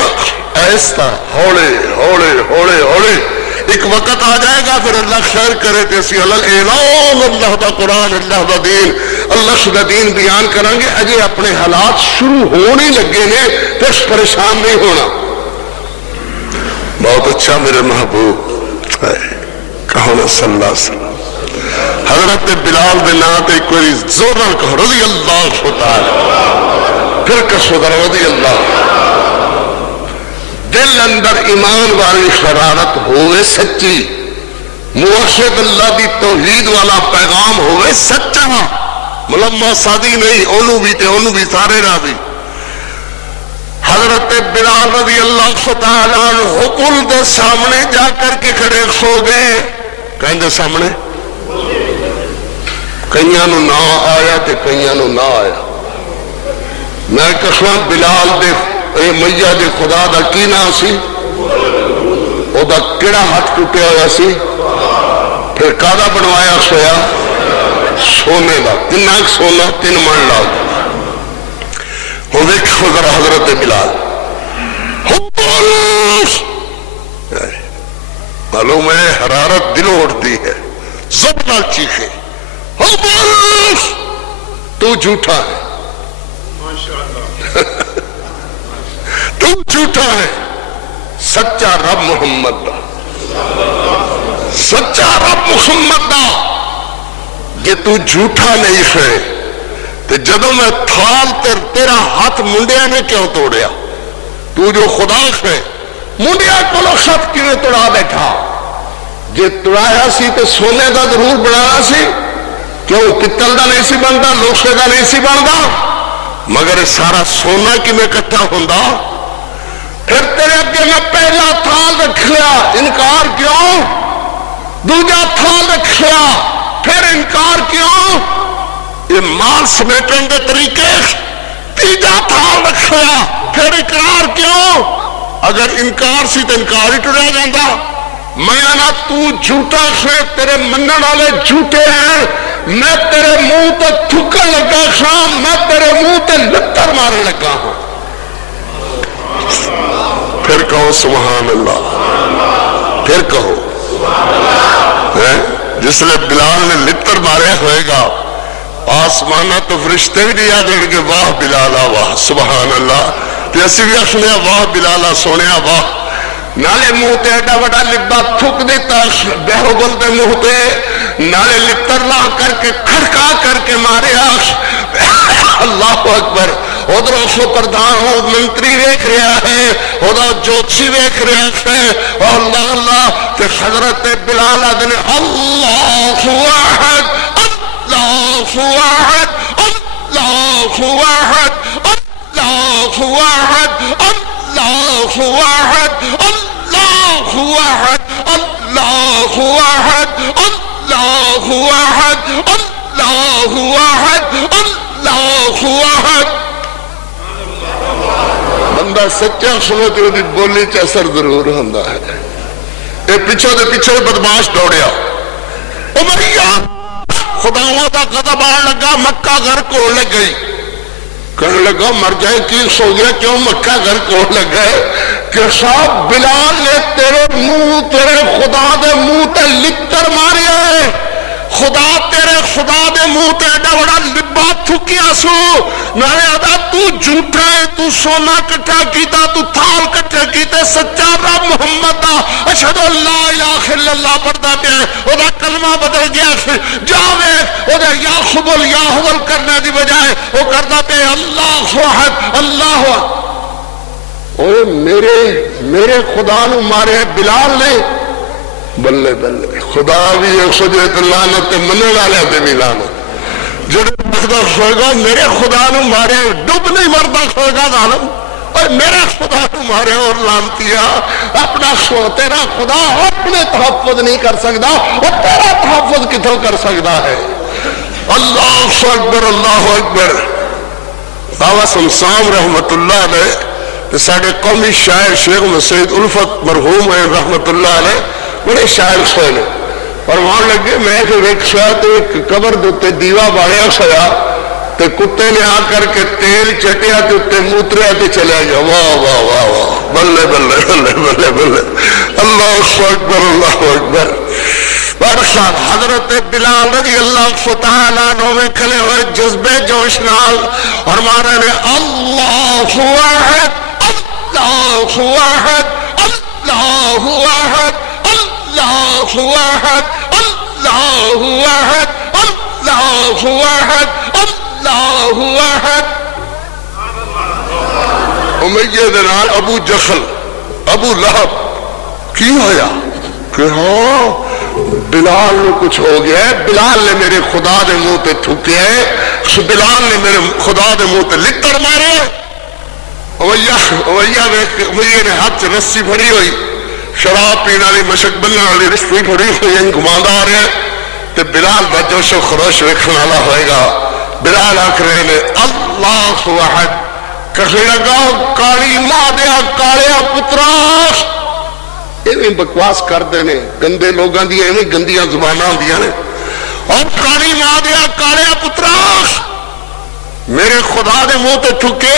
ایسا ہولے ہولے ہولے ہولے، ایک وقت آ جائے گا پھر اللہ خیر کرے کہ اسی اعلان اللہ دا قرآن اللہ دا دین اللہ دا دین بیان کریں گے، اجے اپنے حالات شروع ہونے لگے نے پھر پریشان نہیں ہونا۔ بہت اچھا میرے محبوب کہو نا صلی اللہ علیہ وسلم، حضرت بلال دے نام تے کوئی زور نہ کہو رضی اللہ تعالی، پھر کسو در رضی اللہ، دل اندر ایمان والی شرارت ہوئے سچی، موحد اللہ دی توحید والا پیغام ہوئے سچا، ملما سادی نہیں، انہوں بھی سارے راضی۔ حضرت بلال رضی اللہ تعالیٰ عنہ پل دے سامنے جا کر کے کھڑے سو گئے، کہیں دے سامنے کئیاں نو نہ آیا تے کئیاں نو نہ آیا، میں کہاں بلال دے اے میاں دے خدا دا کی نام سی، او دا کیڑا ہاتھ ٹوٹیا ہوا سی، پھر کادا بنوایا سویا سونے دا، کنا سونا 3 من لا، وہ دیکھو ذرا حضرت بلال، معلوم ہے حرارت دل اٹھتی ہے، زب نال چیخے، تو جھوٹا ہے، تو جھوٹا ہے، سچا رب محمد دا، سچا رب محمد دا، کہ تو جھوٹا نہیں ہے، تے جدوں میں تھال تیرا ہاتھ منڈیا نے کیوں توڑیا، تو جو خدا ہے منڈیا کو خط کیوں توڑا بیٹھا، جے توڑایا سی تے سونے دا ضرور بنایا سی، کیوں پتل دا نہیں سی بنتا، لوشے دا نہیں سی بنتا، مگر سارا سونا کی میں کٹھا ہوندا، پھر تیرے اگے میں پہلا تھال رکھ لیا، انکار کیوں، دوجا تھال رکھ لیا، پھر انکار کیوں، یہ مال سمیٹن کے طریقے، تیجا تھال رکھ لیا، پھر اقرار کیوں، اگر انکار سی تو انکار ہی ٹریا جاندہ، میں آنا تو جھوٹا سے تیرے منن والے جھوٹے ہیں، میں تیرے منہ تے تھکن لگا ہاں، میں تیرے منہ تے لتر مارنے لگا ہوں، پھر کہو سبحان اللہ، پھر کہو جس نے بلال نے لتر مارے ہوئے گا آسمانہ تو فرشتے بھی نہیں یاد رہے گے واہ بلالا واہ سبحان اللہ، تے اسی بھی آخنے واہ بلالا سونے واہ، نالے منہ تے ایڈا بڑا لبا تھک دیتا بہو گل دے منہ تے، نالے لتر لا کر کے کھڑکا کر کے مارے اللہ اکبر، ادھر سو پردھان ہو منتری ویکھ رہا ہے، ادھر جوتشی ویکھ رہا ہے، اللہ اللہ تے حضرت بلال نے اللہ احد اللہ احد اللہ احد اللہ احد اللہ احد اللہ احد اللہ احد اللہ احد اللہ احد اللہ احد۔ بندہ سچا سنو تے دی بولی چ اثر ضرور ہوندا ہے۔ اے پیچھے دے پیچھے بدماش دوڑیا، عمریہ خداواں دا غضب آن لگا، مکہ گھر کو لگ گئی، کہنے لگا مر جائے کی سو گیا کیوں مکہ گھر کو لگ گئے کہ صاحب بلال نے تیرے منہ تیرے خدا دے منہ تے لتر ماریا ہے، خدا تیرے خدا دے منہ تے ایڈا بڑا لبا تھکیا سو، نارے ادا تو جھوٹا ہے، تو سونا کٹھا کیتا، تو تھال کٹھا کیتے، سچا رب محمد دا اشہد اللہ الہ الا اللہ پڑھتا پیا ہے، ادا کلمہ بدل گیا، جاوے ادا یا خبل یا حبل کرنے دی بجائے وہ کرتا پیا اللہ احد اللہ احد۔ اوہ میرے خدا نو مارے بلال نے، بلے بلے خدا بھی ایک سجرت لعنت منع والے تے بھی لعنت، جڑے مقدر ہوئے گا میرے خدا نو مارے ڈب نہیں مردا ہوئے گا ظالم، اور میرے خدا نو مارے اور لعنتیا اپنا تیرا خدا اپنے تحفظ نہیں کر سکتا، اور تیرا تحفظ کتوں کر سکتا ہے؟ اللہ اکبر اللہ اکبر۔ بابا سمسام رحمت اللہ علیہ ساڑھے قومی شاعر شیخ مسید الفت مرحوم ہے رحمت اللہ علیہ، بڑے شاعر سوئے نے، فرمان لگے میں کہ ایک سویا تو ایک قبر دوتے دیوا باڑیا سویا تو کتے نے آ کر کے تیل چٹیا تو تے موتریا تو چلے گیا، واہ واہ واہ واہ بلے بلے بلے بلے بلے اللہ اکبر اللہ اکبر۔ برسات حضرت بلال رضی اللہ تعالیٰ عنہ میں کھلے ہوئے جذبے جوش نال اور مارے نے اللہ احد اللہ احد اللہ احد اللہ احد اللہ احد اللہ احد اللہ احد۔ امیہ دے نال ابو جخل ابو لہب کی ہویا کہ ہاں بلال نو کچھ ہو گیا ہے، بلال نے میرے خدا دے منہ تے تھوکے ہے، بلال نے میرے خدا دے منہ تے لتر مارے۔ امیہ نے ہاتھ رسی پھڑی ہوئی، شراب پینے والی مشک بننے والی رسی پھڑی ہوئی گھماندا آ رہے تے بلال دا جوش و خروش ویکھن والا ہوئے گا۔ بلال آکھ رہے نے اللہ احد، کہنے لگا کالی ماں دیا کالیا پترا، ایویں بکواس کرتے ہیں گندے لوگوں دی ایویں گندیاں زباناں ہوندیاں نے، اور کالی ماں دیا کالیا پترا میرے خدا دے منہ تے تھکے،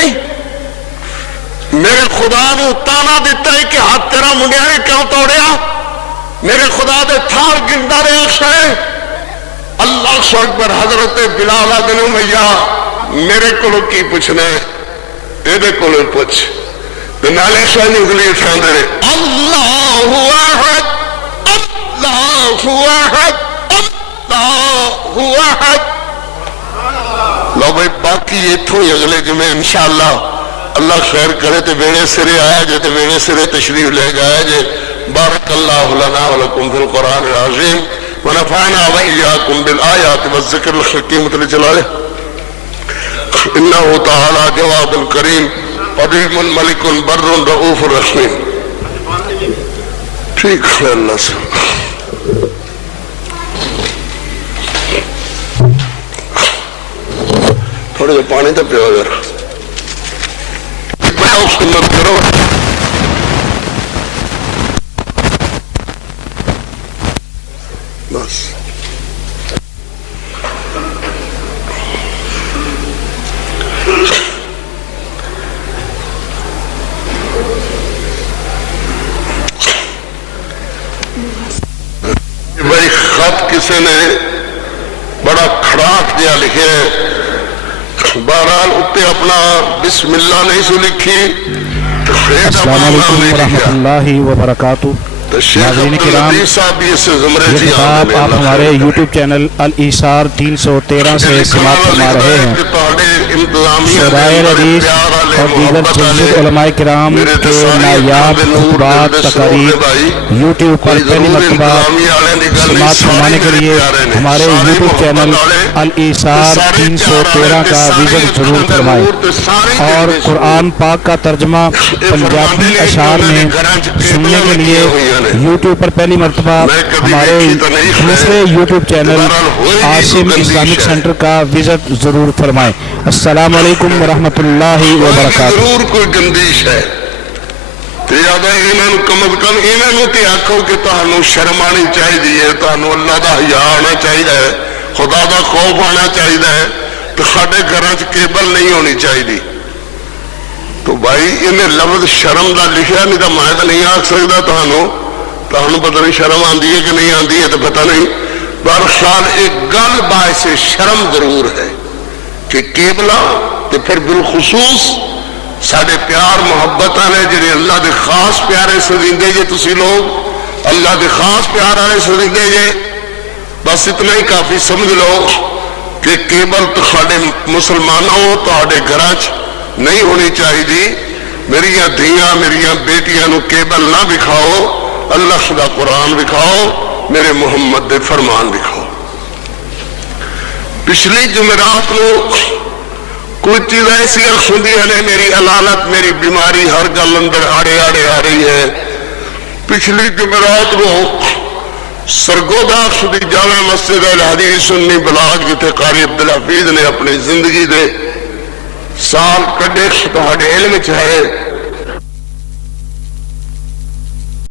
میرے خدا نو تانا دیتا ہے کہ ہاتھ تیرا منڈیا نے کیوں توڑیا، میرے خدا دے تھار گندا رہا ہے۔ اللہ اکبر۔ حضرت بلال بن امیہ میرے کو کی پوچھنا ہے، یہ کو پوچھ نالے سوانی انگلی اٹھاندے نے اللہ احد اللہ احد اللہ احد۔ لو بھائی باقی اتھوں ہی اگلے جمعے انشاءاللہ اللہ خیر کرے تے بیڑے سرے آیا جے تے بیڑے سرے تشریف لے گیا جے۔ بارک اللہ لنا ولکم فی القرآن العظیم ونفعنا وإیاکم بالآیات والذکر الحکیم جلالہ انہ تعالی جواد الکریم قدیم ملک بر رؤوف رحیم۔ ٹھیک ہے اللہ سے تھوڑے جو پانی تو پیو ذرا سنت کرو۔ بس کسی نے بڑا کھڑاک جہا لکھا ہے، بہرحال اتنے اپنا بسم اللہ نہیں سو لکھی، السلام علیکم ورحمۃ اللہ وبرکاتہ۔ ناظرین کرام، یہ کتاب آپ ہمارے یوٹیوب چینل الایثار 313 سے سماعت فرما رہے ہیں۔ شرائع حدیث اور دیگر جدید علماء کرام کے نایاب خطبات تقاریر یوٹیوب پر پہلی مرتبہ سماعت فرمانے کے لیے ہمارے یوٹیوب چینل الایثار 313 کا وزٹ ضرور فرمائیں، اور قرآن پاک کا ترجمہ پنجابی اشعار میں سننے کے لیے یوٹیوب پر پہلی مرتبہ ہمارے دوسرے YouTube channel Asim Islamic centre کا وزٹ ضرور فرمائیں۔ السلام علیکم ورحمۃ اللہ وبرکاتہ۔ ضرور کوئی گندیش ہے تو یاد ہے انہوں کم از کم انہوں تے آکھو کہ تہانوں شرم آنی چاہیے، تہانوں اللہ دا حیا آنا چاہیے، خدا دا خوف آنا چاہیے، تو ساڈے گھراں وچ کیبل نہیں ہونی چاہیے۔ تو بھائی انہیں لفظ شرم دا لکھیا نہیں تو میں تو نہیں آکھ سکتا تہانوں پتہ نہیں شرم آندی ہے کہ نہیں آندی ہے تو پتہ نہیں، بہرحال ایک گل باعث شرم ضرور ہے کہ کیبلا تو پھر بالخصوص ساڈے پیار محبت نے جڑے اللہ دے خاص پیارے سزیندے جے، تسی لوگ اللہ دے خاص پیار والے سزیندے جے، بس اتنا ہی کافی سمجھ لو کہ کیبل تو ساڈے مسلمانوں تہاڈے گھراں وچ نہیں ہونی چاہیے۔ میریاں دھیاں میریاں بیٹیاں نو کیبل نہ دکھاؤ، اللہ خدا قرآن دکھاؤ، میرے محمد دے فرمان دکھاؤ۔ پچھلی جمعرات نو کوئی چیز ایسی ہوندی ہے، میری علالت میری بیماری ہر گل اندر آڑے آڑے آ رہی ہے۔ پچھلی جمعرات نو سرگودا خودی جامع مسجد الحدیث سنی بلاگ جتے قاری عبدالحفیظ نے اپنی زندگی دے سال کڈے تہاڈے علم چ ہے